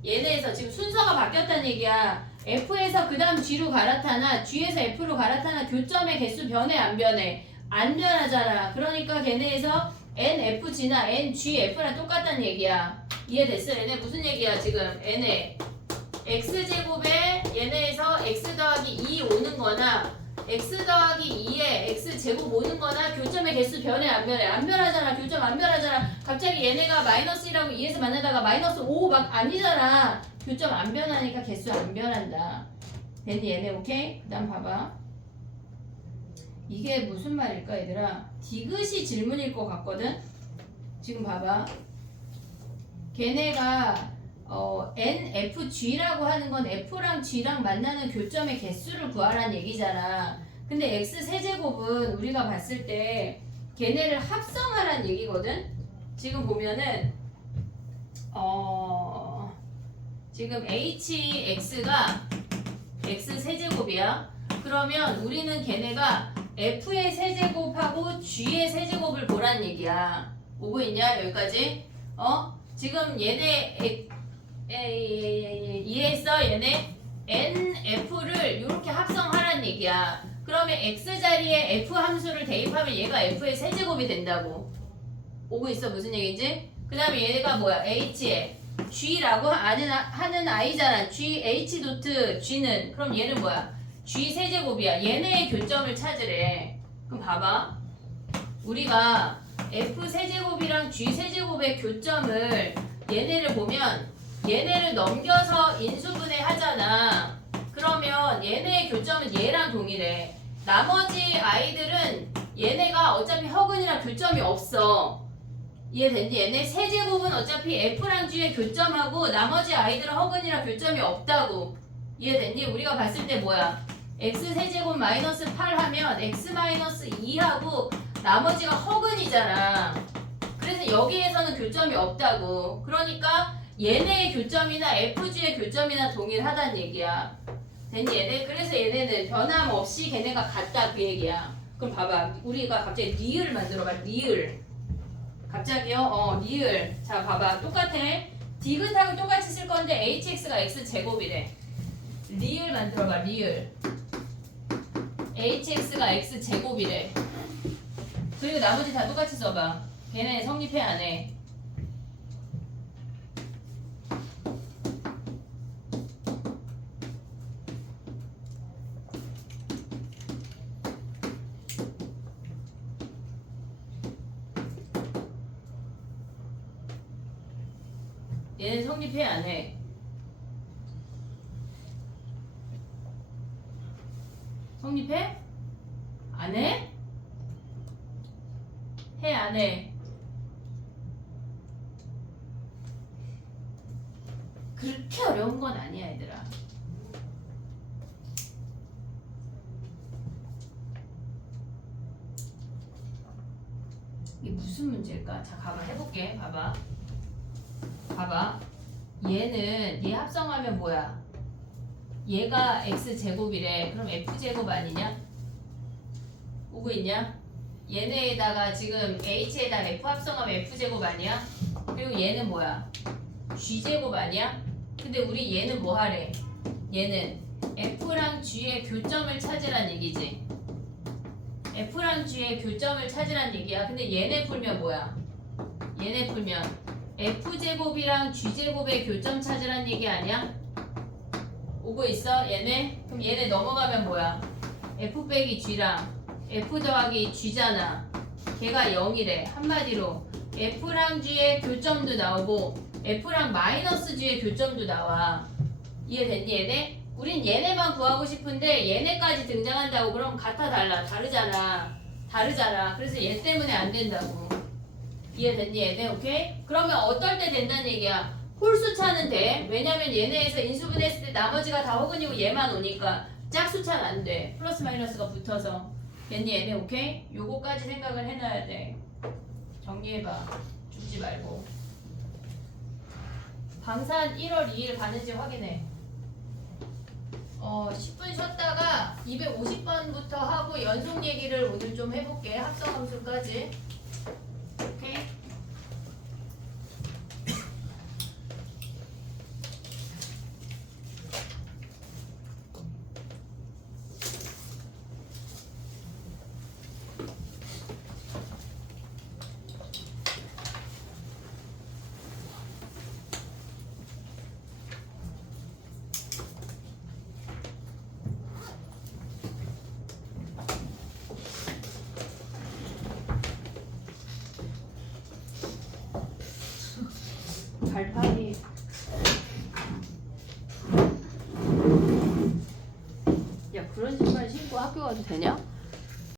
얘네에서 지금 순서가 바뀌었다는 얘기야. F에서 그 다음 G로 갈아타나 G에서 F로 갈아타나 교점의 개수 변해 안 변해? 안 변하잖아. 그러니까 걔네에서 NFG나 NGF랑 똑같다는 얘기야. 이해됐어? 얘네 무슨 얘기야 지금? 얘네 X제곱에 얘네에서 X 더하기 2 오는 거나 X 더하기 2에 X제곱 오는 거나 교점의 개수 변해 안 변해? 안 변하잖아. 교점 안 변하잖아. 갑자기 얘네가 마이너스 1하고 2에서 만나다가 마이너스 5 막 아니잖아. 교점 안 변하니까 개수 안 변한다. 됐니 얘네? 오케이? 그 다음 봐봐. 이게 무슨 말일까 얘들아? 디귿이 질문일 것 같거든? 지금 봐봐. 걔네가 NFG라고 하는 건 F랑 G랑 만나는 교점의 개수를 구하라는 얘기잖아. 근데 X세제곱은 우리가 봤을 때 걔네를 합성하라는 얘기거든? 지금 보면은 지금 HX가 X세제곱이야. 그러면 우리는 걔네가 F의 세제곱하고 G의 세제곱을 보란 얘기야. 오고 있냐? 여기까지? 지금 얘네 이해했어? 얘네 NF를 이렇게 합성하란 얘기야. 그러면 X 자리에 F 함수를 대입하면 얘가 F의 세제곱이 된다고. 오고 있어? 무슨 얘기인지? 그 다음에 얘가 뭐야? H에 G라고 하는 I잖아. H 도트 G는 그럼 얘는 뭐야? G 세제곱이야. 얘네의 교점을 찾으래. 그럼 봐봐. 우리가 F 세제곱이랑 G 세제곱의 교점을 얘네를 보면 얘네를 넘겨서 인수분해 하잖아. 그러면 얘네의 교점은 얘랑 동일해. 나머지 아이들은 얘네가 어차피 허근이랑 교점이 없어. 이해됐니? 얘네 세제곱은 어차피 F랑 G의 교점하고 나머지 아이들은 허근이랑 교점이 없다고. 이해됐니? 우리가 봤을 때 뭐야? X 세제곱 마이너스 8 하면 X 마이너스 2하고 나머지가 허근이잖아. 그래서 여기에서는 교점이 없다고. 그러니까 얘네의 교점이나 FG의 교점이나 동일하다는 얘기야. 됐니 얘네? 그래서 얘네는 변함없이 걔네가 같다 그 얘기야. 그럼 봐봐. 우리가 갑자기 리을 만들어봐. 리을. 갑자기요? 리을. 자 봐봐. 똑같아. 디귿하고 똑같이 쓸 건데 HX가 X제곱이래. 리을 만들어봐. 리을. HX가 X제곱이래. 그리고 나머지 다 똑같이 써봐. 걔네 성립해 안 해? 얘는 성립해 안 해? 성립해? 안 해? 해 안 해? 그렇게 어려운 건 아니야 얘들아. 이게 무슨 문제일까? 자, 가봐 해볼게. 봐봐. 얘는 얘 합성하면 뭐야? 얘가 x 제곱이래. 그럼 f 제곱 아니냐? 오고 있냐? 얘네에다가 지금 h에다 f 합성하면 f 제곱 아니야? 그리고 얘는 뭐야? g 제곱 아니야? 근데 우리 얘는 뭐 하래? 얘는 f랑 g의 교점을 찾으란 얘기지. F랑 G의 교점을 찾으란 얘기야. 근데 얘네 풀면 뭐야? 얘네 풀면 F제곱이랑 G제곱의 교점 찾으란 얘기 아니야? 오고 있어? 얘네? 그럼 얘네 넘어가면 뭐야? F 빼기 G랑 F 더하기 G잖아. 걔가 0이래. 한마디로 F랑 G의 교점도 나오고 F랑 마이너스 G의 교점도 나와. 이해됐니 얘네? 우린 얘네만 구하고 싶은데 얘네까지 등장한다고 그럼 같아 달라 다르잖아. 그래서 얘 때문에 안 된다고. 이해됐니 얘네? 오케이? 그러면 어떨 때 된다는 얘기야? 홀수차는 돼. 왜냐면 얘네에서 인수분해했을 때 나머지가 다 호근이고 얘만 오니까 짝수차는 안 돼. 플러스 마이너스가 붙어서. 됐니 얘네? 오케이? 요거까지 생각을 해놔야 돼. 정리해봐. 죽지 말고. 방산 1월 2일 가는지 확인해. 10분 쉬었다가 250번부터 하고 연속 얘기를 오늘 좀 해볼게. 합성함수까지. 오케이? 발판이 야 그런 신발 신고 학교 가도 되냐?